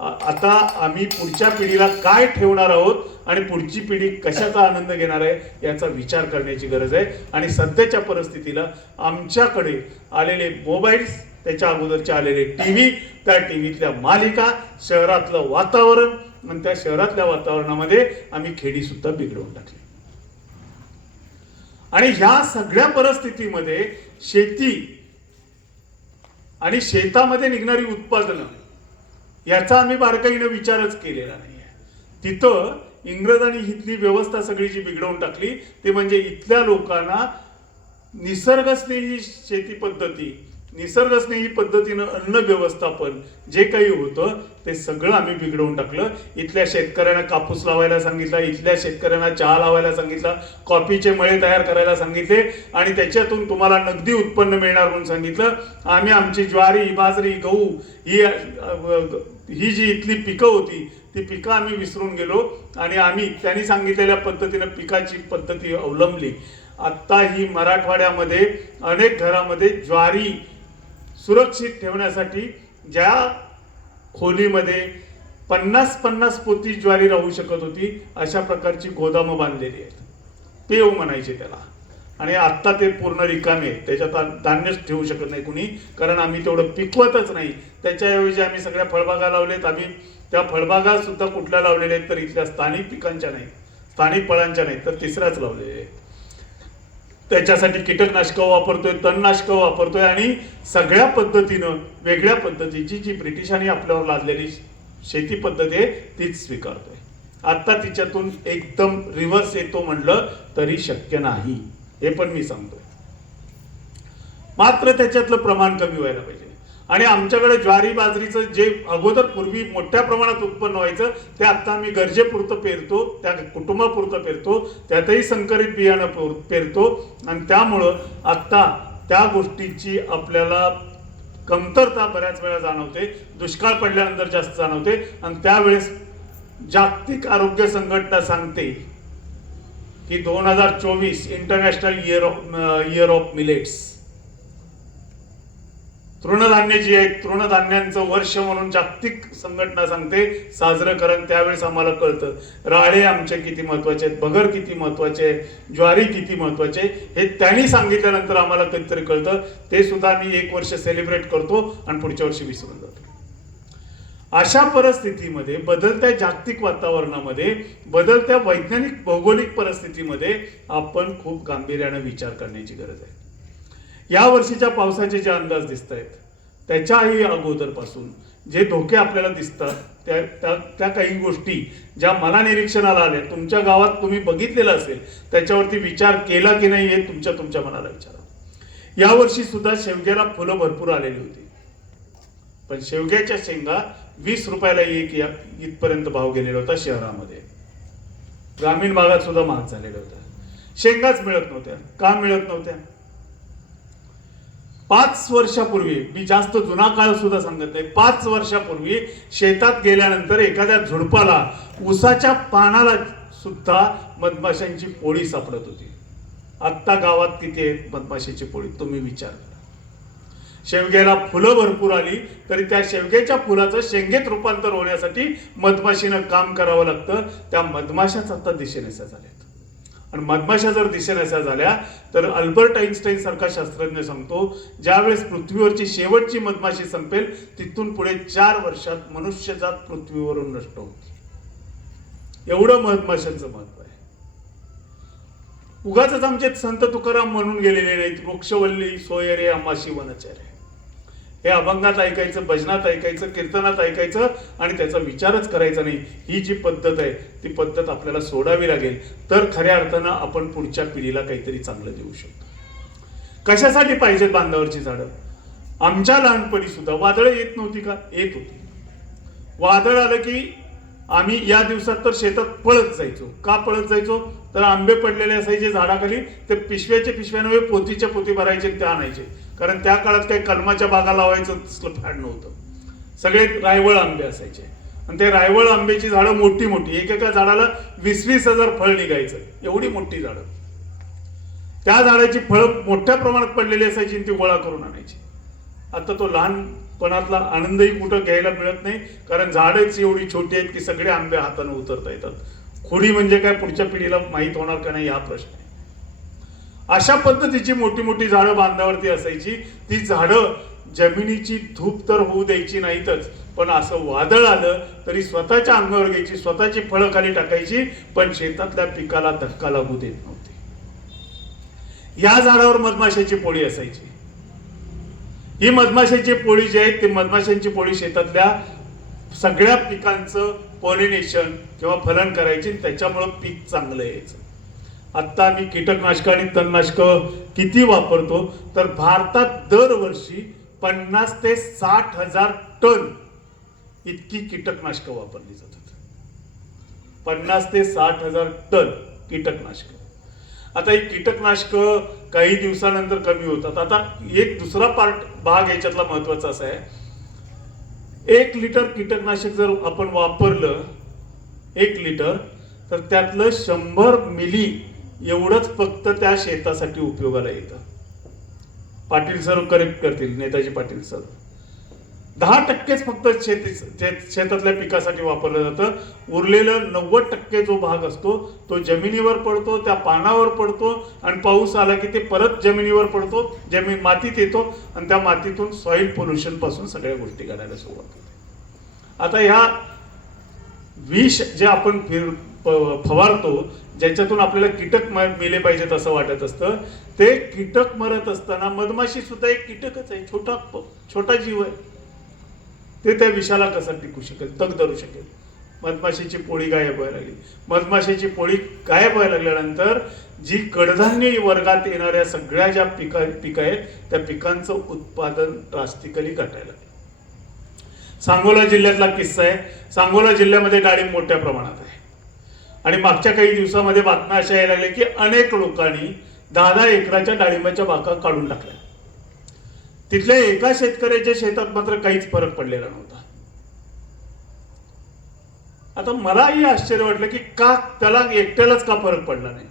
आता आम्ही पुढच्या पिढीला काय ठेवणार आहोत आणि पुढची पिढी कशाचा आनंद घेणार आहे याचा विचार करण्याची गरज आहे. आणि सध्याच्या परिस्थितीला आमच्याकडे आलेले मोबाईल्स, त्याच्या अगोदरचे आलेले टीव्ही, त्या टीव्हीतल्या मालिका, शहरातलं वातावरण आणि त्या शहरातल्या वातावरणामध्ये आम्ही खेडी सुद्धा बिघडवून टाकली. आणि ह्या सगळ्या परिस्थितीमध्ये शेती आणि शेतामध्ये निघणारी उत्पादनं याचा आम्ही बारकाईने विचारच केलेला नाहीये. तिथं इंग्रजांनी इथली व्यवस्था सगळी जी बिघडवून टाकली ते म्हणजे इथल्या लोकांना निसर्गस्नेही शेती पद्धती, निसर्गस्नेही पद्धतीनं अन्न व्यवस्थापन जे काही होतं ते सगळं आम्ही बिघडवून टाकलं. इथल्या शेतकऱ्यांना कापूस लावायला सांगितला, इथल्या शेतकऱ्यांना चहा लावायला सांगितला, कॉफीचे मळे तयार करायला सांगितले आणि त्याच्यातून तुम्हाला नगदी उत्पन्न मिळणार म्हणून सांगितलं. आम्ही आमची ज्वारी, बाजरी, गहू ही जी इथली पिकं होती ती पिकं आम्ही विसरून गेलो आणि आम्ही त्यांनी सांगितलेल्या पद्धतीनं पिकाची पद्धती अवलंबली. आत्ता ही मराठवाड्यामध्ये अनेक घरामध्ये ज्वारी सुरक्षित ठेवण्यासाठी ज्या खोलीमध्ये 50-50 पोती ज्वारी राहू शकत होती अशा प्रकारची गोदामं बांधलेली आहेत. पेव म्हणायचे त्याला. आणि आत्ता ते पूर्ण रिकामे आहेत, त्याच्यात धान्यच ठेवू शकत नाही कुणी, कारण आम्ही तेवढं पिकवतच नाही. त्याच्याऐवजी आम्ही सगळ्या फळबागा लावलेत. आम्ही त्या फळबागा सुद्धा कुठल्या लावलेल्या आहेत तर इथल्या स्थानिक पिकांच्या नाही, स्थानिक फळांच्या नाही, तर तिसऱ्याच लावलेल्या आहेत. त्याच्यासाठी कीटकनाशकं वापरतोय, तणनाशकं वापरतोय आणि सगळ्या पद्धतीनं वेगळ्या पद्धतीची जी ब्रिटिशांनी आपल्यावर लादलेली शेती पद्धती आहे तीच स्वीकारतोय. आता तिच्यातून एकदम रिव्हर्स येतो म्हणलं तरी शक्य नाही, हे पण मी सांगतोय. मात्र त्याच्यातलं प्रमाण कमी व्हायला पाहिजे. आणि आमच्याकडे ज्वारी बाजरीचं जे अगोदर पूर्वी मोठ्या प्रमाणात उत्पन्न व्हायचं ते आता आम्ही गरजेपुरतं पेरतो, त्या कुटुंबापुरतं पेरतो, त्यातही संकरित बियाणं पेरतो आणि त्यामुळं आता त्या गोष्टीची आपल्याला कमतरता बऱ्याच वेळा जाणवते. दुष्काळ पडल्यानंतर जास्त जाणवते आणि त्यावेळेस जागतिक आरोग्य संघटना सांगते की 2024 इंटरनॅशनल इयर ऑफ मिलेट्स, तृणधान्य जी आहेत, तृणधान्यांचं वर्ष म्हणून जागतिक संघटना सांगते साजरं करण. त्यावेळेस आम्हाला कळतं राळे आमचे किती महत्वाचे आहेत, बगर किती महत्वाचे आहे, ज्वारी किती महत्वाचे, हे त्यांनी सांगितल्यानंतर आम्हाला कधीतरी कळतं. ते सुद्धा मी 1 वर्ष सेलिब्रेट करतो आणि पुढच्या वर्षी विसरून जातो. अशा परिस्थितीमध्ये, बदलत्या जागतिक वातावरणामध्ये, बदलत्या वैज्ञानिक भौगोलिक परिस्थितीमध्ये आपण खूप गांभीर्याने विचार करण्याची गरज आहे. या वर्षीच्या पावसाचे जे अंदाज दिसत आहेत त्याच्याही अगोदरपासून जे धोके आपल्याला दिसतात त्या काही गोष्टी ज्या मला निरीक्षणाला आल्या, तुमच्या गावात तुम्ही बघितलेलं असेल, त्याच्यावरती विचार केला की नाही हे तुमच्या मनाला विचारा. यावर्षी सुद्धा शेवग्याला फुलं भरपूर आलेली होती, पण शेवग्याच्या शेंगा 20 रुपयाला एक इथपर्यंत भाव गेलेला होता शहरामध्ये. ग्रामीण भागात सुद्धा महाग झालेला होता. शेंगाच मिळत नव्हत्या. का मिळत नव्हत्या? 5 वर्षापूर्वी, मी जास्त जुना काळ सुद्धा सांगत नाही, 5 वर्षापूर्वी शेतात गेल्यानंतर एखाद्या झुडपाला, उसाच्या पानाला सुद्धा मधमाशांची पोळी सापडत होती. आत्ता गावात किती आहेत मधमाशीची पोळी तुम्ही विचार करा. शेवग्याला फुलं भरपूर आली तरी त्या शेवग्याच्या फुलाचं शेंगेत रूपांतर होण्यासाठी मधमाशीनं काम करावं लागतं. त्या मधमाशाच आता दिशेनेसा झाल्यात. आणि मधमाशा जर दिशेनेसा झाल्या तर अल्बर्ट आईन्स्टाईन सारखा शास्त्रज्ञ सांगतो ज्यावेळेस पृथ्वीवरची शेवटची मधमाशी संपेल तिथून पुढे 4 वर्षात मनुष्यजात पृथ्वीवरून नष्ट होती. एवढं मधमाशांचं महत्व आहे. उगाच आमचे संत तुकाराम म्हणून गेलेले नाहीत वृक्षवल्ली सोयरे आमाशी वनचरे. हे अभंगात ऐकायचं, भजनात ऐकायचं, कीर्तनात ऐकायचं आणि त्याचा विचारच करायचा नाही. ही जी पद्धत आहे ती पद्धत आपल्याला सोडावी लागेल तर खऱ्या अर्थानं आपण पुढच्या पिढीला काहीतरी चांगलं देऊ शकतो. कशासाठी पाहिजेत बांधावरची झाडं? आमच्या लहानपणी सुद्धा वादळं येत नव्हती का? येत होती. वादळ आलं की आम्ही या दिवसात तर शेतात पळत जायचो. का पळत जायचो? तर आंबे पडलेले असायचे झाडाखाली, ते पिशव्याचे पिशव्या नव्हे पोतीच्या पोती भरायचे ते आणायचे. कारण त्या काळात काही कलमाच्या बागा लावायचं तसलं फॅड नव्हतं. सगळे रायवळ आंबे असायचे आणि ते रायवळ आंब्याची झाडं मोठी मोठी, एकेका झाडाला 20-20 हजार फळ निघायचं. एवढी मोठी झाडं. त्या झाडाची फळं मोठ्या प्रमाणात पडलेली असायची आणि ती गोळा करून आणायची. आता तो लहानपणातला आनंदही कुठं घ्यायला मिळत नाही कारण झाडच एवढी छोटी आहेत की सगळे आंबे हाताने उतरता येतात. खोडी म्हणजे काय पुढच्या पिढीला माहीत होणार का नाही हा प्रश्न आहे. अशा पद्धतीची मोठी मोठी झाडं बांधावरती असायची. ती झाडं जमिनीची धूप तर होऊ द्यायची नाहीतच, पण असं वादळ आलं तरी स्वतःच्या अंगावर घ्यायची, स्वतःची फळं खाली टाकायची, पण शेतातल्या पिकाला धक्का लागू देत नव्हती. या झाडावर मधमाशाची पोळी असायची. ही मधमाशाची पोळी जी आहे ती मधमाशांची पोळी शेतातल्या सगळ्या पिकांचं पॉलिनेशन किंवा फलन करायची, त्याच्यामुळं पीक चांगलं यायचं. आता आम्ही कीटकनाशक आणि तणनाशक किती वापरतो तर भारतात दरवर्षी 50 ते 60 हजार टन इतकी कीटकनाशक वापरली जातात. 50 ते 60 हजार टन कीटकनाशक. आता ही कीटकनाशक काही दिवसानंतर कमी होतात. आता एक दुसरा भाग याच्यातला महत्वाचा असा आहे, 1 लिटर कीटकनाशक जर आपण वापरलं 1 लिटर तर त्यातलं 100 मिली एवढंच फक्त त्या शेतासाठी उपयोगाला येतं. पाटील सर करेक्ट करतील, नेताजी पाटील सर. 10% फक्त शेतातल्या पिकासाठी वापरलं जातं. उरलेलं 90% जो भाग असतो तो जमिनीवर पडतो, त्या पानावर पडतो आणि पाऊस आला की ते परत जमिनीवर पडतो, जमीन मातीत येतो आणि त्या मातीतून सॉइल पोल्युशन पासून सगळ्या गोष्टी घडायला सुरुवात होते. आता ह्या विष जे आपण फवारतो ज्याच्यातून आपल्याला कीटक मेले पाहिजेत असं वाटत असतं, ते कीटक मरत असताना मधमाशी सुद्धा एक कीटकच आहे, छोटा जीव आहे. ते त्या विषाला कसं टिकू शकेल, तग धरू शकेल? मधमाशीची पोळी गायब व्हायला लागली. मधमाशीची पोळी गायब व्हायला लागल्यानंतर जी कडधान्य वर्गात येणाऱ्या सगळ्या ज्या पिकं आहेत त्या पिकांचं उत्पादन ड्रास्टिकली घटायला लागलं. सांगोला जिल्ह्यातला किस्सा आहे. सांगोला जिल्ह्यामध्ये डाळिंब मोठ्या प्रमाणात आहे आणि मागच्या काही दिवसामध्ये बातम्या अशा यायला लागल्या की अनेक लोकांनी 10-10 एकराच्या डाळिंबाच्या बागा काढून टाकल्या. तिथल्या एका शेतकऱ्याच्या शेतात मात्र काहीच फरक पडलेला नव्हता. आता मलाही आश्चर्य वाटलं की का त्याला एकट्यालाच का फरक पडला नाही.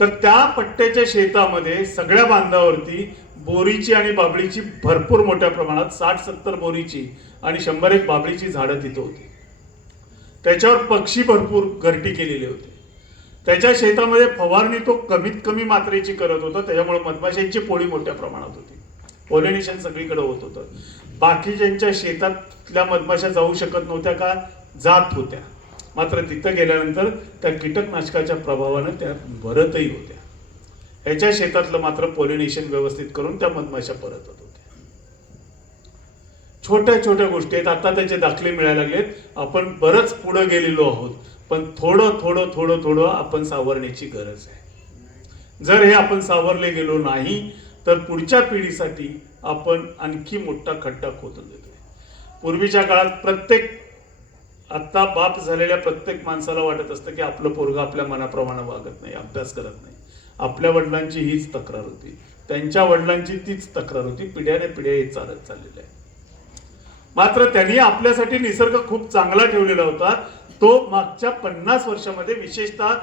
तर त्या पट्ट्याच्या शेतामध्ये सगळ्या बांधावरती बोरीची आणि बाबळीची भरपूर मोठ्या प्रमाणात 60-70 बोरीची आणि 100-1 बाबळीची झाडं तिथं होती. त्याच्यावर पक्षी भरपूर घरटी केलेले होते. त्याच्या शेतामध्ये फवारणी तो कमीत कमी मात्रेची करत होता, त्याच्यामुळे मधमाशांची पोळी मोठ्या प्रमाणात होती. पॉलिनेशन सगळीकडे होत होतं. बाकीच्यांच्या शेतातल्या मधमाशा जाऊ शकत नव्हत्या का? जात होत्या. मात्र तिथं गेल्यानंतर त्या कीटकनाशकाच्या प्रभावानं त्या भरतही होत्या. ह्याच्या शेतातलं मात्र पॉलिनेशन व्यवस्थित करून त्या मधमाशा परतत होत्या. छोट्या छोट्या गोष्टी आहेत. आता त्याचे दाखले मिळायला लागलेत. आपण बरंच पुढे गेलेलो आहोत, पण थोडं आपण सावरण्याची गरज आहे. जर हे आपण सावरले गेलो नाही तर पुढच्या पिढीसाठी आपण आणखी मोठा खड्डा खोदून देतोय. पूर्वीच्या काळात आता बाप झालेल्या प्रत्येक माणसाला वाटत असतं की आपलं पोरगं आपल्या मनाप्रमाणे वागत नाही, अभ्यास करत नाही. आपल्या वडिलांची हीच तक्रार होती, त्यांच्या वडिलांची तीच तक्रार होती. पिढ्याने पिढ्या हे चालत चाललेलं आहे. मात्र त्यांनी आपल्यासाठी निसर्ग खूप चांगला ठेवलेला होता. तो मागच्या 50 वर्षामध्ये विशेषतः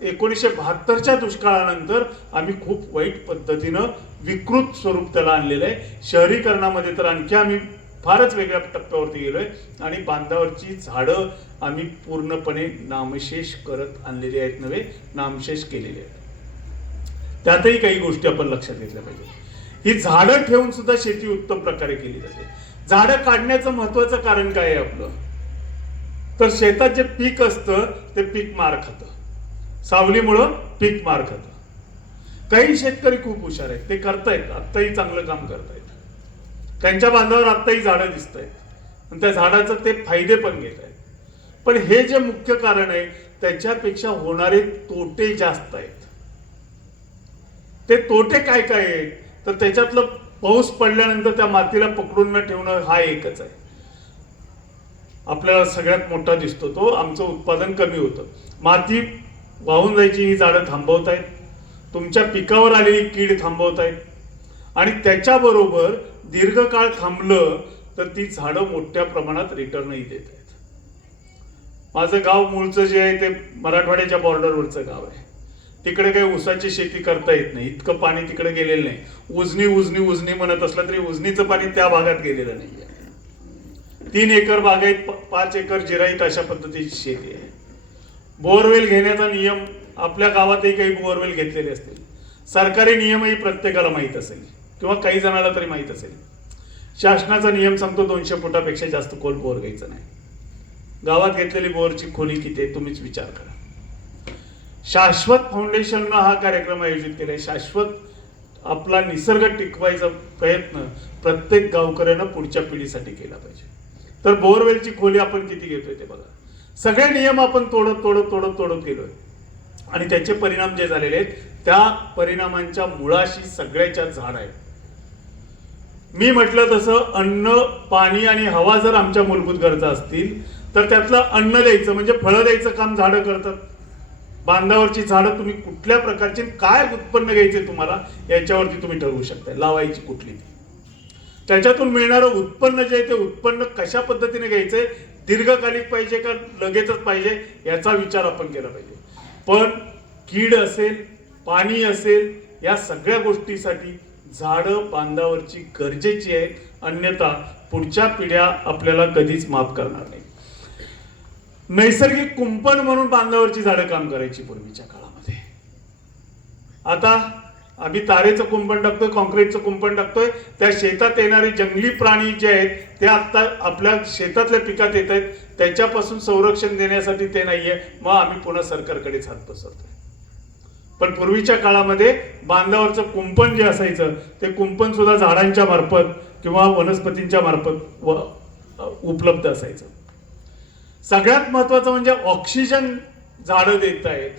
1972च्या दुष्काळानंतर आम्ही खूप वाईट पद्धतीनं विकृत स्वरूप त्याला आणलेलं आहे. शहरीकरणामध्ये तर आणखी आम्ही फारच वेगळ्या टप्प्यावरती गेलोय आणि बांधावरची झाडं आम्ही पूर्णपणे नामशेष करत आणलेली आहेत, नव्हे नामशेष केलेली आहेत. त्यातही काही गोष्टी आपण लक्षात घेतल्या पाहिजे. ही झाडं ठेवून सुद्धा शेती उत्तम प्रकारे केली जाते. झाडं काढण्याचं महत्वाचं कारण काय आहे आपलं, तर शेतात जे पीक असतं ते पीक मार खातं, सावलीमुळं पीक मार खातं. काही शेतकरी खूप हुशार आहेत, ते करतायत, आत्ताही चांगलं काम करतायत. त्यांच्या बांधावर आत्ताही झाडं दिसत आहेत आणि त्या झाडाचं ते फायदे पण घेत आहेत. पण हे जे मुख्य कारण आहे त्याच्यापेक्षा होणारे तोटे जास्त आहेत. ते तोटे काय काय आहेत, तर त्याच्यातलं पाऊस पडल्यानंतर त्या मातीला पकडून न ठेवणं हा एकच आहे. आपल्याला सगळ्यात मोठा दिसतो तो, आमचं उत्पादन कमी होतं. माती वाहून जायची ही झाडं थांबवतायत, तुमच्या पिकावर आलेली कीड थांबवतायत आणि त्याच्याबरोबर दीर्घकाळ थांबलं तर ती झाडं मोठ्या प्रमाणात रिटर्नही देत आहेत. माझं गाव मूळचं जे आहे ते मराठवाड्याच्या बॉर्डरवरचं गाव आहे. तिकडे काही ऊसाची शेती करता येत नाही, इतकं पाणी तिकडे गेलेलं नाही. उजनी उजनी उजनी म्हणत असलं तरी उजनीचं पाणी त्या भागात गेलेलं नाहीये. 3 एकर बागायत, 5 एकर जिराईत अशा पद्धतीची शेती आहे. बोअरवेल घेण्याचा नियम आपल्या गावातही काही बोअरवेल घेतलेले असतील. सरकारी नियमही प्रत्येकाला माहीत असेल किंवा काही जणाला तरी माहीत असेल. शासनाचा नियम सांगतो 200 फुटापेक्षा जास्त खोल बोअर घ्यायचं नाही. गावात घेतलेली बोअरची खोली किती आहे तुम्हीच विचार करा. शाश्वत फाउंडेशननं हा कार्यक्रम आयोजित केलाय. शाश्वत आपला निसर्ग टिकवायचा प्रयत्न प्रत्येक गावकऱ्यानं पुढच्या पिढीसाठी केला पाहिजे. तर बोअरवेलची खोली आपण किती घेतोय ते बघा. सगळे नियम आपण तोडत गेलोय आणि त्याचे परिणाम जे झालेले आहेत त्या परिणामांच्या मुळाशी सगळ्याच्या झाड आहेत. मी म्हटलं तसं अन्न, पाणी आणि हवा जर आमच्या मूलभूत गरजा असतील तर त्यातलं अन्न द्यायचं म्हणजे फळं द्यायचं काम झाडं करतात. बांधावरची झाडं तुम्ही कुठल्या प्रकारची काय उत्पन्न घ्यायचे तुम्हाला याच्यावरती तुम्ही ठरवू शकता, लावायची कुठली. त्याच्यातून मिळणारं उत्पन्न जे आहे ते उत्पन्न कशा पद्धतीने घ्यायचंय, दीर्घकालिक पाहिजे का लगेचच पाहिजे याचा विचार आपण केला पाहिजे. पण कीड असेल, पाणी असेल, या सगळ्या गोष्टीसाठी झाडं बांधावरची गरजेची आहेत. अन्यथा पुढच्या पिढ्या आपल्याला कधीच माफ करणार नाही. नैसर्गिक कुंपण म्हणून बांधावरची झाडं काम करायची पूर्वीच्या काळामध्ये. आता आम्ही तारेचं कुंपण टाकतोय, कॉन्क्रीटचं कुंपण टाकतोय. त्या शेतात येणारे जंगली प्राणी जे आहेत ते आता आपल्या शेतातल्या पिकात येत आहेत, त्याच्यापासून संरक्षण देण्यासाठी ते नाहीये. मग आम्ही पुन्हा सरकारकडेच हात पसरतोय. पण पूर्वीच्या काळामध्ये बांधावरचं कुंपण जे असायचं ते कुंपण सुद्धा झाडांच्या मार्फत किंवा वनस्पतींच्या मार्फत उपलब्ध असायचं. सगळ्यात महत्वाचं म्हणजे ऑक्सिजन झाडं देत आहेत.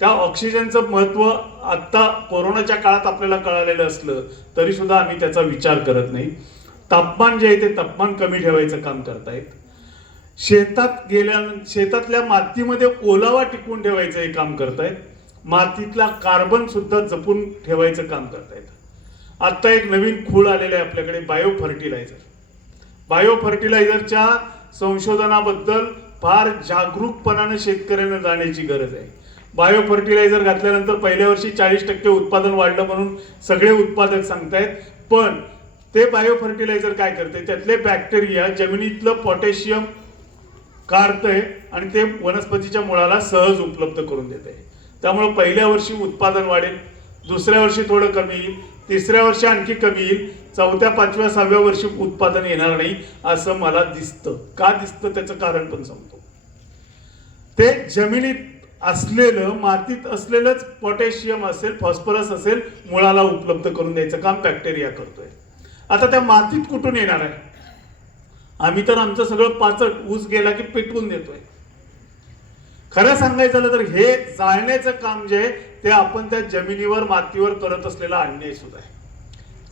त्या ऑक्सिजनचं महत्व आता कोरोनाच्या काळात आपल्याला कळालेलं असलं तरी सुद्धा आम्ही त्याचा विचार करत नाही. तापमान जे आहे ते तापमान कमी ठेवायचं काम करतायत. शेतातल्या मातीमध्ये ओलावा टिकवून ठेवायचं हे काम करतायत. मातीतला कार्बन सुद्धा जपून ठेवायचं काम करतायत. आता एक नवीन खूळ आलेलं आहे आपल्याकडे, बायो फर्टिलायझर. बायो फर्टिलायझरच्या संशोधनाबद्दल फार जागरूकपणानं शेतकऱ्यांना जाण्याची गरज आहे. बायो फर्टिलायझर घातल्यानंतर पहिल्या वर्षी 40% उत्पादन वाढलं म्हणून सगळे उत्पादक सांगतायत. पण ते बायो फर्टिलायझर काय करते, त्यातले बॅक्टेरिया जमिनीतलं पोटॅशियम काढतंय आणि ते वनस्पतीच्या मुळाला सहज उपलब्ध करून देते. त्यामुळे पहिल्या वर्षी उत्पादन वाढेल, दुसऱ्या वर्षी थोडं कमी येईल, तिसऱ्या वर्षी आणखी कमी येईल, 4थ्या 5व्या 6व्या वर्षी उत्पादन येणार नाही असं मला दिसतं. का दिसतं त्याचं कारण पण सांगतो. ते जमिनीत असलेलं, मातीत असलेलंच पोटॅशियम असेल, फॉस्फरस असेल, मुळाला उपलब्ध करून द्यायचं काम बॅक्टेरिया करतोय. आता त्या मातीत कुठून येणार आहे? आम्ही तर आमचं सगळं पाचट ऊस गेला की पेटवून देतोय. खरं सांगायचं झालं तर हे जाळण्याचं काम जे आहे ते आपण त्या जमिनीवर, मातीवर करत असलेला अन्याय सुद्धा आहे.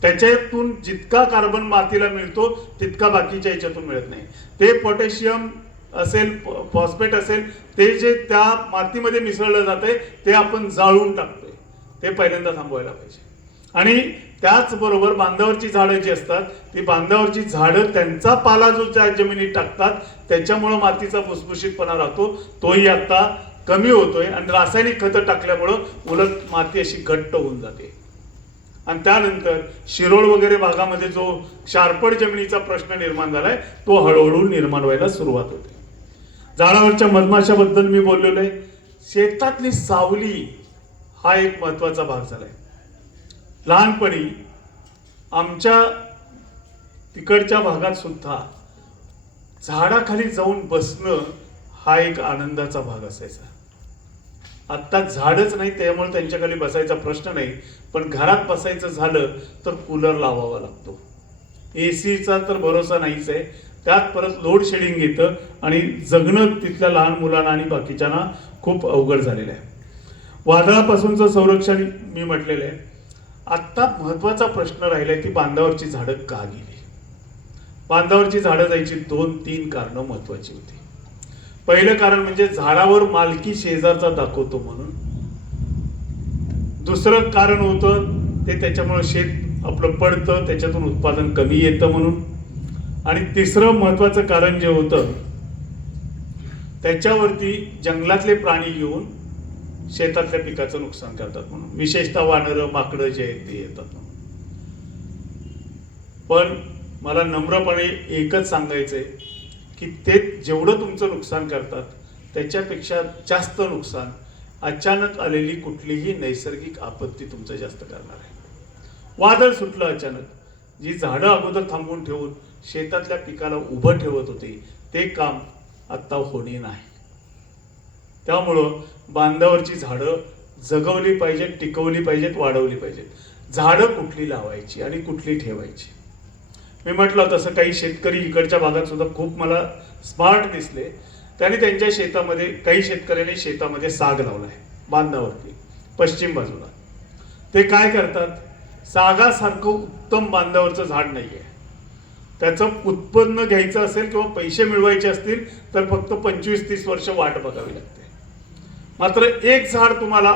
त्याच्यातून जितका कार्बन मातीला मिळतो तितका बाकीच्या याच्यातून मिळत नाही. ते पोटॅशियम असेल, फॉस्फेट असेल, ते जे त्या मातीमध्ये मिसळलं जातंय ते आपण जाळून टाकतोय. ते पहिल्यांदा थांबवायला पाहिजे. आणि त्याचबरोबर बांधावरची झाडं जी असतात ती बांधावरची झाडं त्यांचा पाला जो ज्या जमिनीत टाकतात त्याच्यामुळे मातीचा भुसभुशीतपणा राहतो. तोही आता कमी होतोय आणि रासायनिक खतं टाकल्यामुळं उलट माती अशी घट्ट होऊन जाते. आणि त्यानंतर शिरोळ वगैरे भागामध्ये जो शारपड जमिनीचा प्रश्न निर्माण झालाय तो हळूहळू निर्माण व्हायला सुरुवात होते. झाडावरच्या मधमाशाबद्दल मी बोललेलो आहे. शेतातली सावली हा एक महत्वाचा भाग झालाय. लहानपणी आमच्या तिकडच्या भागात सुद्धा झाडाखाली जाऊन बसणं हा एक आनंदाचा भाग असायचा. आत्ता झाडच नाही त्यामुळे त्यांच्या खाली बसायचा प्रश्न नाही, पण घरात बसायचं झालं तर कूलर लावावा लागतो. एसीचा तर भरोसा नाहीच आहे. त्यात परत लोड शेडिंग येतं आणि जगणं तिथल्या लहान मुलांना आणि बाकीच्यांना खूप अवघड झालेलं आहे. वादळापासूनचं संरक्षण मी म्हटलेलं आहे. आत्ता महत्वाचा प्रश्न राहिलाय की बांधावरची झाडं का गेली. बांधावरची झाडं जायची 2-3 कारणं महत्वाची होती. पहिलं कारण म्हणजे झाडावर मालकी शेजारचा दाखवतो म्हणून. दुसरं कारण होतं ते त्याच्यामुळे शेत आपलं पडतं, त्याच्यातून उत्पादन कमी येतं म्हणून. आणि तिसरं महत्वाचं कारण जे होतं त्याच्यावरती जंगलातले प्राणी येऊन शेतातल्या पिकाचं नुकसान करतात म्हणून, विशेषतः वानरं माकडं जे आहेत ते येतात म्हणून. पण मला नम्रपणे एकच सांगायचंय की ते जेवढं तुमचं नुकसान करतात त्याच्यापेक्षा जास्त नुकसान अचानक आलेली कुठलीही नैसर्गिक आपत्ती तुमचं जास्त करणार आहे. वादळ सुटलं अचानक, जी झाडं अगोदर थांबवून ठेवून शेतातल्या पिकाला उभं ठेवत होते ते काम आत्ता होणे नाही. त्यामुळं बांधावरची झाडं जगवली पाहिजेत, टिकवली पाहिजेत, वाढवली पाहिजेत. झाडं कुठली लावायची आणि कुठली ठेवायची. मी म्हटलं तसं काही शेतकरी इकडच्या भागात सुद्धा खूप मला स्मार्ट दिसले. त्यांनी त्यांच्या शेतामध्ये, काही शेतकऱ्यांनी शेतामध्ये साग लावलाय बांधावरती पश्चिम बाजूला. ते काय करतात, सागासारखं उत्तम बांधावरचं झाड नाहीये. त्याचं उत्पन्न घ्यायचं असेल किंवा पैसे मिळवायचे असतील तर फक्त 25-30 वर्ष वाट बघावी लागते. मात्र एक झाड तुम्हाला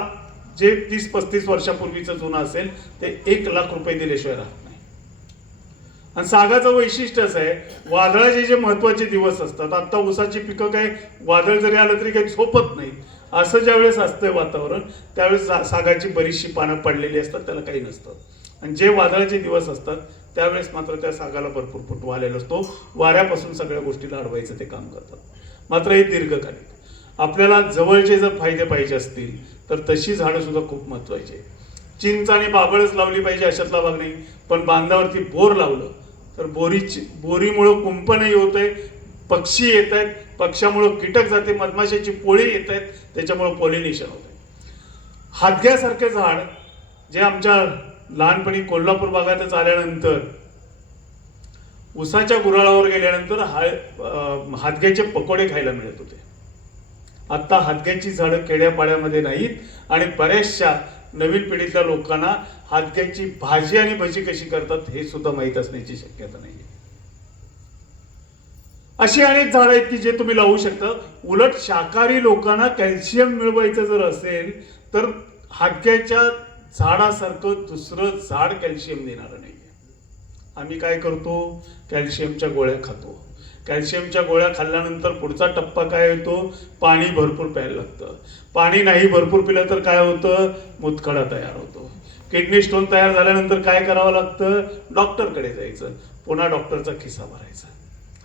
जे 30-35 वर्षापूर्वीचं जुनं असेल ते 1 लाख रुपये दिल्याशिवाय राहत नाही. आणि सागाचं वैशिष्ट्य असं आहे, वादळाचे जे महत्वाचे दिवस असतात, आता ऊसाची पिकं काय वादळ जरी आलं तरी काही झोपत नाही. असं ज्यावेळेस असतंय वातावरण त्यावेळेस सागाची बरीचशी पानं पडलेली असतात, त्याला काही नसतं. आणि जे वादळाचे दिवस असतात त्यावेळेस मात्र त्या सागाला भरपूर फुटवा आलेला असतो. वाऱ्यापासून सगळ्या गोष्टीला अडवायचं ते काम करतात. मात्र हे दीर्घकालीन. आपल्याला जवळचे जर फायदे पाहिजे असतील तर तशी झाडं सुद्धा खूप महत्वाची आहे. चिंच आणि बाबळच लावली पाहिजे अशातला भाग नाही, पण बांधावरती बोर लावलं तर बोरीमुळं कुंपणही होतंय, पक्षी येत आहेत, पक्ष्यामुळं कीटक जाते, मधमाशाची पोळी येत आहेत, त्याच्यामुळं पॉलिनेशन होत आहे. हादग्यासारखे झाड जे आमच्या लहानपणी कोल्हापूर भागातच आल्यानंतर उसाच्या गुऱ्हाळावर गेल्यानंतर हादग्याचे पकोडे खायला मिळत होते. आता हादग्याची झाडं खेड्यापाड्यामध्ये नाहीत आणि बऱ्याचशा नवीन पिढीतल्या लोकांना हादग्याची भाजी आणि भजी कशी करतात हे सुद्धा माहीत असण्याची शक्यता नाही. अशी अनेक झाडं आहेत की जे तुम्ही लावू शकता. उलट शाकाहारी लोकांना कॅल्शियम मिळवायचं जर असेल तर हादग्याच्या झाडासारखं दुसरं झाड कॅल्शियम देणार नाही. आम्ही काय करतो, कॅल्शियमच्या गोळ्या खातो. कॅल्शियमच्या गोळ्या खाल्ल्यानंतर पुढचा टप्पा काय येतो, पाणी भरपूर प्यायला लागतं. पाणी नाही भरपूर पिलं तर काय होतं, मूतखडा तयार होतो. किडनी स्टोन तयार झाल्यानंतर काय करावं लागतं, डॉक्टरकडे जायचं, पुन्हा डॉक्टरचा खिसा भरायचा.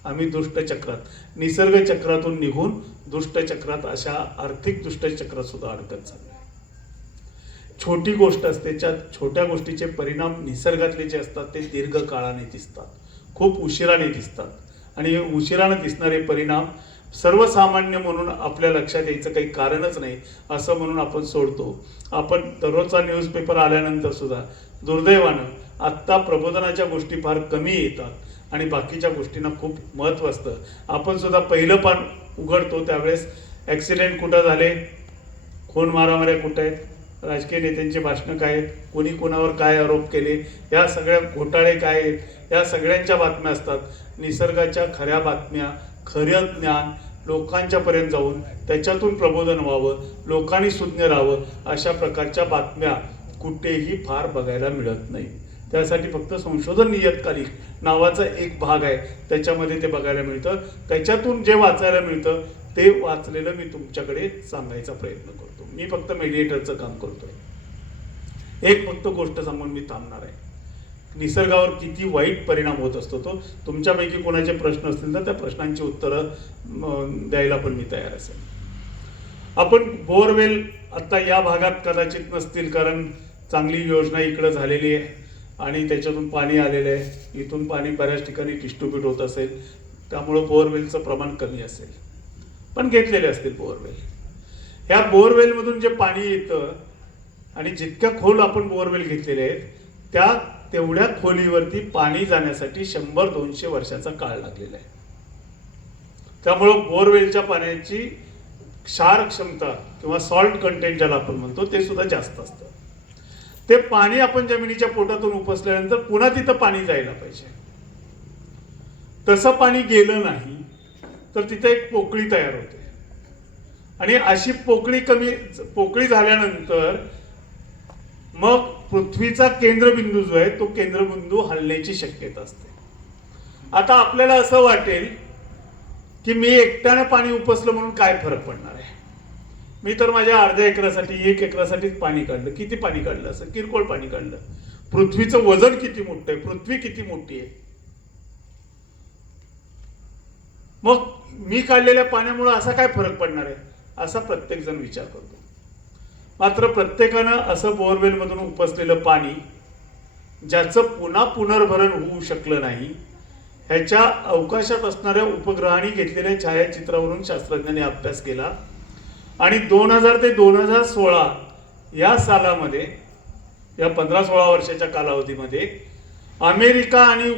आम्ही दुष्टचक्रात, निसर्ग चक्रातून निघून दुष्टचक्रात, अशा आर्थिक दुष्टचक्रात सुद्धा अडकत चाललोय. छोटी गोष्ट असते, त्या छोट्या गोष्टीचे परिणाम निसर्गातले जे असतात ते दीर्घकाळाने दिसतात, खूप उशिराने दिसतात. आणि हे उशिराने दिसणारे परिणाम सर्वसामान्य म्हणून आपल्या लक्षात यायचं काही कारणच नाही असं म्हणून आपण सोडतो. आपण दररोजचा न्यूजपेपर आल्यानंतर सुद्धा दुर्दैवानं आत्ता प्रबोधनाच्या गोष्टी फार कमी येतात आणि बाकीच्या गोष्टींना खूप महत्त्व असतं. आपण सुद्धा पहिलं पान उघडतो त्यावेळेस ॲक्सिडेंट कुठं झाले, खून मारामाऱ्या कुठं आहेत, राजकीय नेत्यांची भाषणं काय आहेत, कोणी कोणावर काय आरोप केले, या सगळ्या घोटाळे काय आहेत, या सगळ्यांच्या बातम्या असतात. निसर्गाच्या खऱ्या बातम्या, खरं ज्ञान लोकांच्या पर्यंत जाऊन त्याच्यातून प्रबोधन व्हावं, लोकांनी सुज्ञ राहावं, अशा प्रकारच्या बातम्या कुठेही फार बघायला मिळत नाही. त्यासाठी फक्त संशोधन नियतकालिक नावाचा एक भाग आहे, त्याच्यामध्ये ते बघायला मिळतं. त्याच्यातून जे वाचायला मिळतं ते वाचलेलं मी तुमच्याकडे सांगायचा प्रयत्न करतो. मी फक्त मेडिएटरचं काम करतोय. एक फक्त गोष्ट सांगून मी थांबणार आहे. निसर्गावर किती वाईट परिणाम होत असतो तो. तुमच्यापैकी कोणाचे प्रश्न असतील तर त्या प्रश्नांची उत्तरं द्यायला पण मी तयार असेल. आपण बोरवेल आता या भागात कदाचित नसतील, कारण चांगली योजना इकडं झालेली आहे आणि त्याच्यातून पाणी आलेलं आहे. इथून पाणी बऱ्याच ठिकाणी डिस्ट्रीब्यूट होत असेल, त्यामुळं बोरवेलचं प्रमाण कमी असेल, पण घेतलेले असतील बोरवेल. ह्या बोरवेलमधून जे पाणी येतं आणि जितक्या खोल आपण बोरवेल घेतलेले आहेत त्या तेवढ्या खोलीवरती पाणी जाण्यासाठी 100-200 वर्षाचा काळ लागलेला आहे. त्यामुळं बोरवेलच्या पाण्याची क्षार क्षमता किंवा सॉल्ट कंटेंट ज्याला आपण म्हणतो ते सुद्धा जास्त असतं. ते पाणी आपण जमिनीच्या पोटातून उपसल्यानंतर पुन्हा तिथं पाणी जायला पाहिजे. तसं पाणी गेलं नाही तर तिथे एक पोकळी तयार होते आणि अशी पोकळी झाल्यानंतर मग पृथ्वीचा केंद्रबिंदू जो आहे तो केंद्रबिंदू हलण्याची शक्यता असते. आता आपल्याला असं वाटेल की मी एकट्याने पाणी उपसलं म्हणून काय फरक पडणार आहे. मी तर माझ्या अर्ध्या एकरासाठी 1 एकरासाठीच पाणी काढलं. किती पाणी काढलं असं? किरकोळ पाणी काढलं. पृथ्वीचं वजन किती मोठं आहे, पृथ्वी किती मोठी आहे. मग मी काढलेल्या पाण्यामुळे असा काय फरक पडणार आहे असा प्रत्येक जण विचार करतो. मात्र प्रत्येकानं असं बोरवेल मधून उपसलेलं पाणी ज्याचं पुन्हा पुनर्भरण होऊ शकलं नाही, ह्याच्या अवकाशात असणाऱ्या उपग्रहांनी घेतलेल्या छायाचित्रावरून शास्त्रज्ञांनी अभ्यास केला आणि 2000 ते 2016 या सालामध्ये, या 15-16 वर्षाच्या कालावधीमध्ये अमेरिका आणि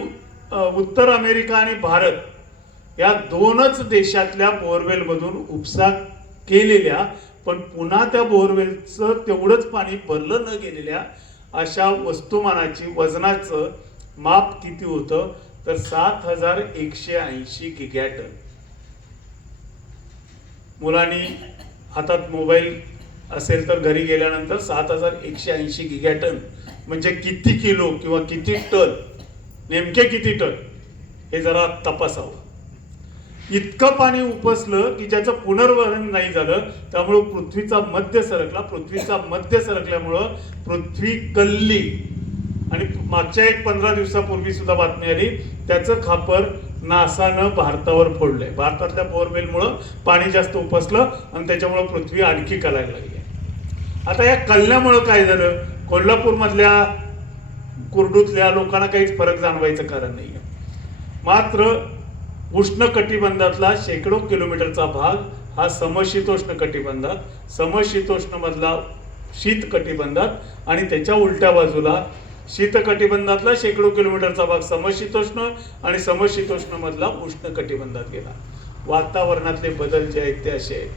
उत्तर अमेरिका आणि भारत या 2च देशातल्या बोरवेलमधून उपसा केलेल्या पण पुन्हा त्या बोरवेलचं तेवढंच पाणी भरलं न गेलेल्या अशा वस्तुमानाची वजनाचं माप किती होतं तर 7180 गिगाटन. मुलांनी हातात मोबाईल असेल तर घरी गेल्यानंतर 7180 गिगाटन म्हणजे किती किलो किंवा किती टन, नेमके किती टन हे जरा तपासावं. इतकं पाणी उपसलं की ज्याचं पुनर्वहन नाही झालं, त्यामुळं पृथ्वीचा मध्य सरकला. पृथ्वीचा मध्य सरकल्यामुळं पृथ्वी कलली आणि मागच्या 15 दिवसापूर्वी सुद्धा बातमी आली त्याचं खापर नासानं भारतावर फोडलंय. भारतातल्या बोरवेलमुळं पाणी जास्त उपसलं आणि त्याच्यामुळं पृथ्वी आणखी कलायला लागली. आता या कलण्यामुळं काय झालं, कोल्हापूरमधल्या कुर्डूतल्या लोकांना काहीच फरक जाणवायचं कारण नाही. मात्र उष्ण कटिबंधातला शेकडो किलोमीटरचा भाग हा समशीतोष्ण कटिबंधात, समशीतोष्ण मधला शीत कटिबंधात आणि त्याच्या उलट्या बाजूला शीत कटिबंधातला शेकडो किलोमीटरचा भाग समशीतोष्ण आणि समशीतोष्ण मधला उष्ण कटिबंधात गेला. वातावरणातले बदल जे आहेत ते असे आहेत.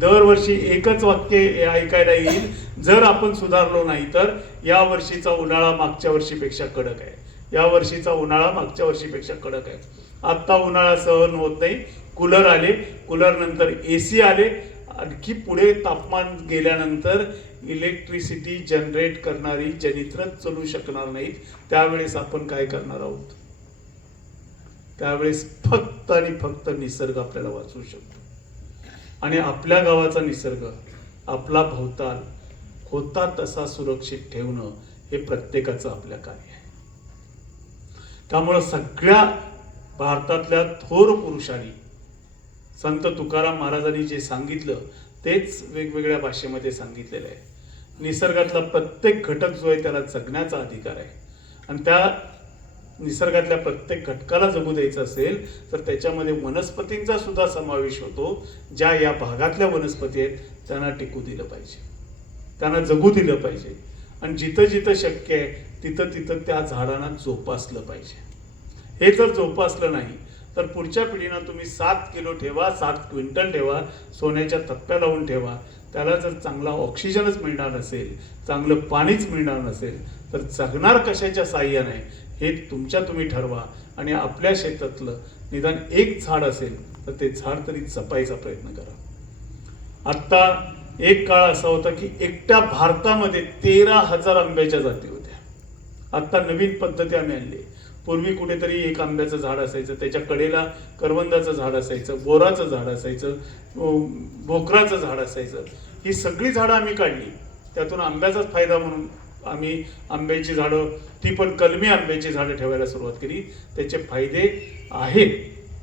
दरवर्षी एकच वाक्य ऐकायला येईल, जर आपण सुधारलो नाही तर या वर्षीचा उन्हाळा मागच्या वर्षीपेक्षा कडक आहे, या वर्षीचा उन्हाळा मागच्या वर्षीपेक्षा कडक आहे. आता उन्हाळा सहन होत नाही, कूलर आले, कूलर नंतर AC आले, आणखी पुढे तापमान गेल्यानंतर इलेक्ट्रिसिटी जनरेट करणारी जनित्रच चालू शकणार नाहीत. त्यावेळेस आपण काय करणार आहोत? त्यावेळेस फक्त आणि फक्त निसर्ग आपल्याला वाचवू शकतो आणि आपल्या गावाचा निसर्ग, आपला भोवताल होता तसा सुरक्षित ठेवणं हे प्रत्येकाचं आपल्या कार्य आहे. त्यामुळं सगळ्या भारतातल्या थोर पुरुषांनी, संत तुकाराम महाराजांनी जे सांगितलं तेच वेगवेगळ्या भाषेमध्ये सांगितलेलं आहे. निसर्गातला प्रत्येक घटक जो आहे त्याला जगण्याचा अधिकार आहे आणि त्या निसर्गातल्या प्रत्येक घटकाला जगू द्यायचं असेल तर त्याच्यामध्ये वनस्पतींचा सुद्धा समावेश होतो. ज्या या भागातल्या वनस्पती आहेत त्यांना टिकू दिलं पाहिजे, त्यांना जगू दिलं पाहिजे आणि जिथं जिथं शक्य आहे तिथं तिथं त्या झाडांना जोपासलं पाहिजे. हे जर जोपासलं नाही तर पुढच्या पिढीनं तुम्ही 7 किलो ठेवा, 7 क्विंटल ठेवा, सोन्याच्या थप्प्या लावून ठेवा, त्याला जर चांगला ऑक्सिजनच मिळणार नसेल, चांगलं पाणीच मिळणार नसेल तर जगणार कशाच्या साह्याने हे तुम्ही ठरवा आणि आपल्या शेतातलं निदान एक झाड असेल तर ते झाड तरी जपायचा प्रयत्न करा. आत्ता एक काळ असा होता की एकट्या भारतामध्ये 13,000 आंब्याच्या जाती होत्या. आत्ता नवीन पद्धती आम्ही आणली. पूर्वी कुठेतरी एक आंब्याचं झाड असायचं, त्याच्या कडेला करवंदाचं झाड असायचं, बोराचं झाड असायचं, भोकराचं झाड असायचं. ही सगळी झाडं आम्ही काढली. त्यातून आंब्याचाच फायदा म्हणून आम्ही आंब्याची झाडं, ती पण कलमी आंब्याची झाडं ठेवायला सुरुवात केली. त्याचे फायदे आहेत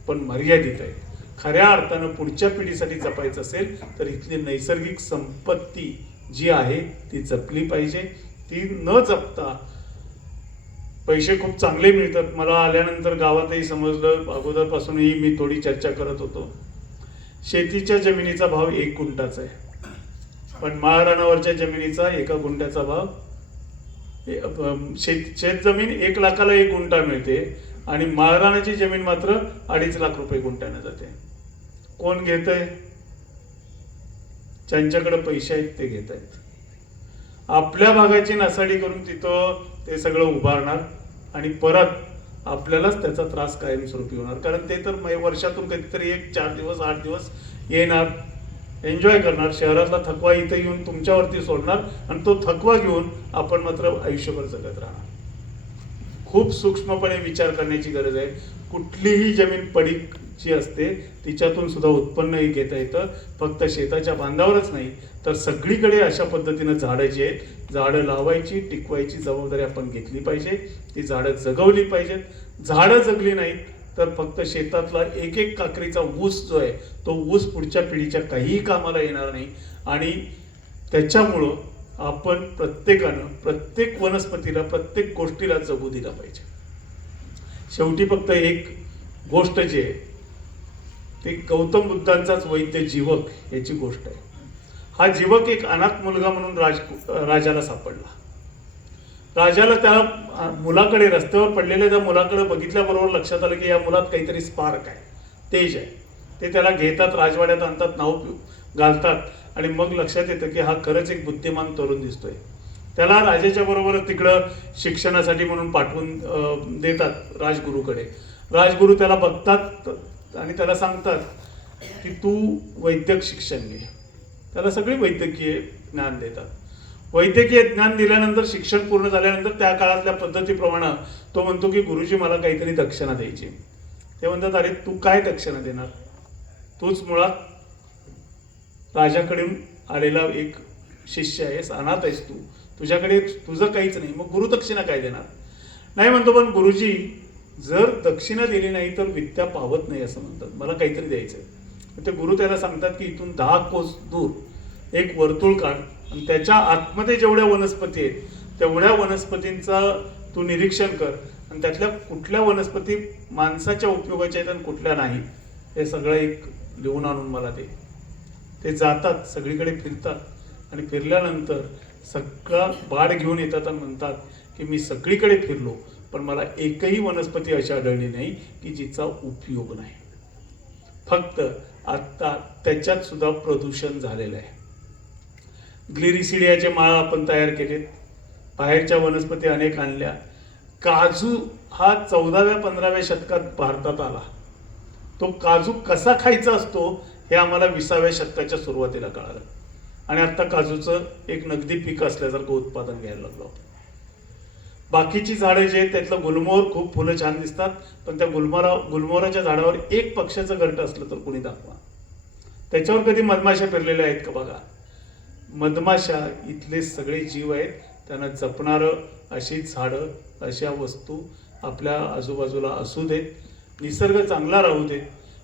पण मर्यादित आहेत. खऱ्या अर्थानं पुढच्या पिढीसाठी जपायचं असेल तर इथली नैसर्गिक संपत्ती जी आहे ती जपली पाहिजे. ती न जपता पैसे खूप चांगले मिळतात. मला आल्यानंतर गावातही समजलं, अगोदरपासूनही मी थोडी चर्चा करत होतो. शेतीच्या जमिनीचा भाव 1 गुंठाचा आहे, पण माळरानावरच्या जमिनीचा 1 गुंठ्याचा भाव, शेत जमीन 1 लाखाला 1 गुंठा मिळते आणि माळरानाची जमीन मात्र 2.5 लाख रुपये गुंठ्याने जाते. कोण घेतंय? ज्यांच्याकडे पैसे आहेत ते घेत आहेत. आपल्या भागाची नासाडी करून तिथं ते सगळं उभारणार आणि परत आपल्यालाच त्याचा त्रास कायमस्वरूपी होणार. कारण ते तर वर्षातून कधीतरी 4 दिवस 8 दिवस येणार, एन्जॉय करणार, शहरातला थकवा इथं येऊन तुमच्यावरती सोडणार आणि तो थकवा घेऊन आपण मात्र आयुष्यभर जगत राहणार. खूप सूक्ष्मपणे विचार करण्याची गरज आहे. कुठलीही जमीन पडीक जी असते तिच्यातून सुद्धा उत्पन्नही घेता येतं. फक्त शेताच्या बांधावरच नाही तर सगळीकडे अशा पद्धतीनं झाडं जी आहेत, झाडं लावायची, टिकवायची जबाबदारी आपण घेतली पाहिजे. ती झाडं जगवली पाहिजेत. झाडं जगली नाहीत तर फक्त शेतातला एक काकडीचा ऊस जो आहे तो ऊस पुढच्या पिढीच्या काहीही कामाला येणार नाही. आणि त्याच्यामुळं आपण प्रत्येकानं प्रत्येक वनस्पतीला, प्रत्येक गोष्टीला जगू दिला पाहिजे. शेवटी फक्त एक गोष्ट जी आहे ते गौतम बुद्धांचाच वैद्य जीवक याची गोष्ट आहे. हा जीवक एक अनाथ मुलगा म्हणून राजाला सापडला. राजाला त्या मुलाकडे, रस्त्यावर पडलेल्या त्या मुलाकडे बघितल्याबरोबर लक्षात आलं की या मुलात काहीतरी स्पार्क आहे, तेज आहे. ते त्याला घेतात, राजवाड्यात आणतात, नाव घालतात आणि मग लक्षात येतं की हा खरंच एक बुद्धिमान तरुण दिसतोय. त्याला राजाच्या बरोबर तिकडं शिक्षणासाठी म्हणून पाठवून देतात राजगुरूकडे. राजगुरू त्याला बघतात आणि त्याला सांगतात की तू वैद्यक शिक्षण घे. त्याला सगळे वैद्यकीय ज्ञान देतात. वैद्यकीय ज्ञान दिल्यानंतर, शिक्षण पूर्ण झाल्यानंतर त्या काळातल्या पद्धतीप्रमाणे तो म्हणतो की गुरुजी मला काहीतरी दक्षिणा द्यायची. ते म्हणतात अरे तू काय दक्षिणा देणार? तूच मुळात राजाकडून आलेला एक शिष्य आहेस, अनाथ आहेस, तुझ्याकडे तुझं काहीच नाही, मग गुरुदक्षिणा काय देणार? नाही म्हणतो, पण गुरुजी जर दक्षिणा दिली नाही तर विद्या पावत नाही असं म्हणतात, मला काहीतरी द्यायचं. ते गुरु त्याला सांगतात की इथून 10 कोस दूर एक वर्तुळ काढ आणि त्याच्या आतमध्ये जेवढ्या वनस्पती आहेत तेवढ्या वनस्पतींचा तू निरीक्षण कर आणि त्यातल्या कुठल्या वनस्पती माणसाच्या उपयोगाच्या आहेत आणि कुठल्या नाही हे सगळं एक लिहून आणून मला दे. ते जातात, सगळीकडे फिरतात आणि फिरल्यानंतर सगळा बाड घेऊन येतात आणि म्हणतात की मी सगळीकडे फिरलो पण मला एकही वनस्पती अशी आढळली नाही की जिचा उपयोग नाही. फक्त आता त्याच्यात सुद्धा प्रदूषण झालेलं आहे. ग्लिरिसिडियाचे माळा आपण तयार केलेत, बाहेरच्या वनस्पती अनेक आणल्या. काजू हा 14व्या 15व्या शतकात भारतात आला. तो काजू कसा खायचा असतो हे आम्हाला 20व्या शतकाच्या सुरुवातीला कळालं आणि आता काजूचं एक नगदी पीक असल्यासारखं उत्पादन घ्यायला लागलो. बाकीची झाडं जे आहेत त्यातलं गुलमोहर, खूप फुलं छान दिसतात, पण त्या गुलमोहराच्या झाडावर एक पक्ष्याचं घरटं असलं तर कोणी दाखवा. त्याच्यावर कधी मधमाशा फिरलेल्या आहेत का बघा. मधमाशा इथले सगळे जीव आहेत, त्यांना जपणारं अशी झाडं, अशा वस्तू आपल्या आजूबाजूला असू देत. निसर्ग चांगला राहू देत.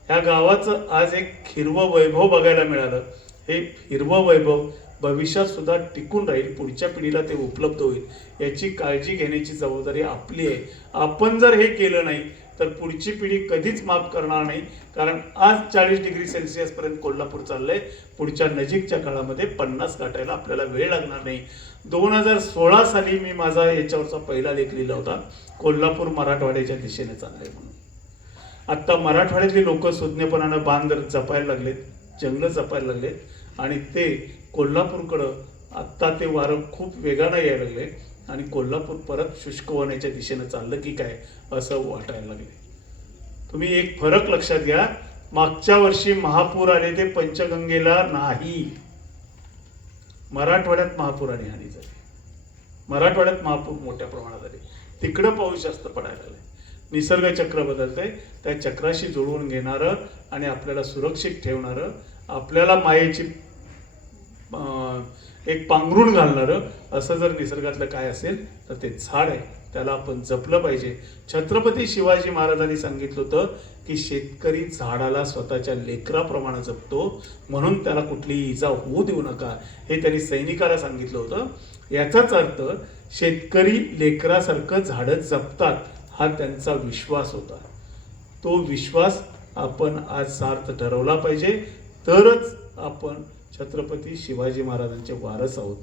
ह्या गावाचं आज एक हिरवं वैभव बघायला मिळालं. हे हिरवं वैभव भविष्यात सुद्धा टिकून राहील, पुढच्या पिढीला ते उपलब्ध होईल, याची काळजी घेण्याची जबाबदारी आपली आहे. आपण जर हे केलं नाही तर पुढची पिढी कधीच माफ करणार नाही. कारण आज 40 डिग्री सेल्सिअस पर्यंत कोल्हापूर चाललंय. पुढच्या नजीकच्या काळामध्ये 50 गाठायला आपल्याला वेळ लागणार नाही. 2016 साली मी माझा याच्यावरचा पहिला लेख लिहिला होता, कोल्हापूर मराठवाड्याच्या दिशेने चाललंय म्हणून. आत्ता मराठवाड्यातली लोक सुज्ञपणानं बांध जपायला लागलेत, जंगलं जपायला लागलेत आणि ते कोल्हापूरकडं आत्ता ते वारं खूप वेगानं यायला लागले आणि कोल्हापूर परत शुष्क होण्याच्या दिशेनं चाललं की काय असं वाटायला लागले. तुम्ही एक फरक लक्षात घ्या, मागच्या वर्षी महापूर आले ते पंचगंगेला नाही, मराठवाड्यात महापुराने हानी झाली. मराठवाड्यात महापूर मोठ्या प्रमाणात आले. तिकडं पाऊस जास्त पडायला लागलाय. निसर्ग चक्र बदलतंय. त्या चक्राशी जुळवून घेणारं आणि आपल्याला सुरक्षित ठेवणारं, आपल्याला मायेची एक पांघरूण घालणारं असं जर निसर्गातलं काय असेल तर ते झाड आहे. त्याला आपण जपलं पाहिजे. छत्रपती शिवाजी महाराजांनी सांगितलं होतं की शेतकरी झाडाला स्वतःच्या लेकराप्रमाणे जपतो, म्हणून त्याला कुठलीही इजा होऊ देऊ नका, हे त्यांनी सैनिकाला सांगितलं होतं. याचाच अर्थ शेतकरी लेकरासारखं झाडं जपतात हा त्यांचा विश्वास होता. तो विश्वास आपण आज सार्थ ठरवला पाहिजे, तरच आपण छत्रपती शिवाजी महाराजांचे वारस आहोत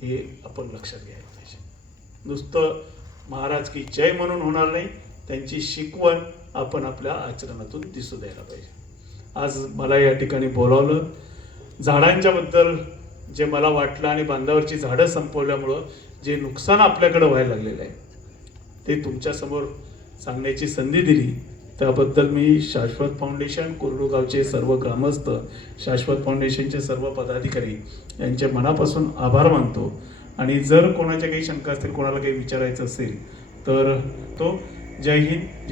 हे आपण लक्षात घ्यायला पाहिजे. नुसतं महाराज की जय म्हणून होणार नाही, त्यांची शिकवण आपण आपल्या आचरणातून दिसू द्यायला पाहिजे. आज मला या ठिकाणी बोलावलं, झाडांच्या बद्दल जे मला वाटलं आणि बांधावरची झाडं संपवल्यामुळं जे नुकसान आपल्याकडे व्हायला लागलेलं आहे ते तुमच्यासमोर सांगण्याची संधी दिली, त्याबद्दल मी शाश्वत फाउंडेशन, कोरडूगावचे सर्व ग्रामस्थ, शाश्वत फाउंडेशनचे सर्व पदाधिकारी यांचे मनापासून आभार मानतो. आणि जर कोणाच्या काही शंका असतील, कोणाला काही विचारायचं असेल तर तो जय हिंद.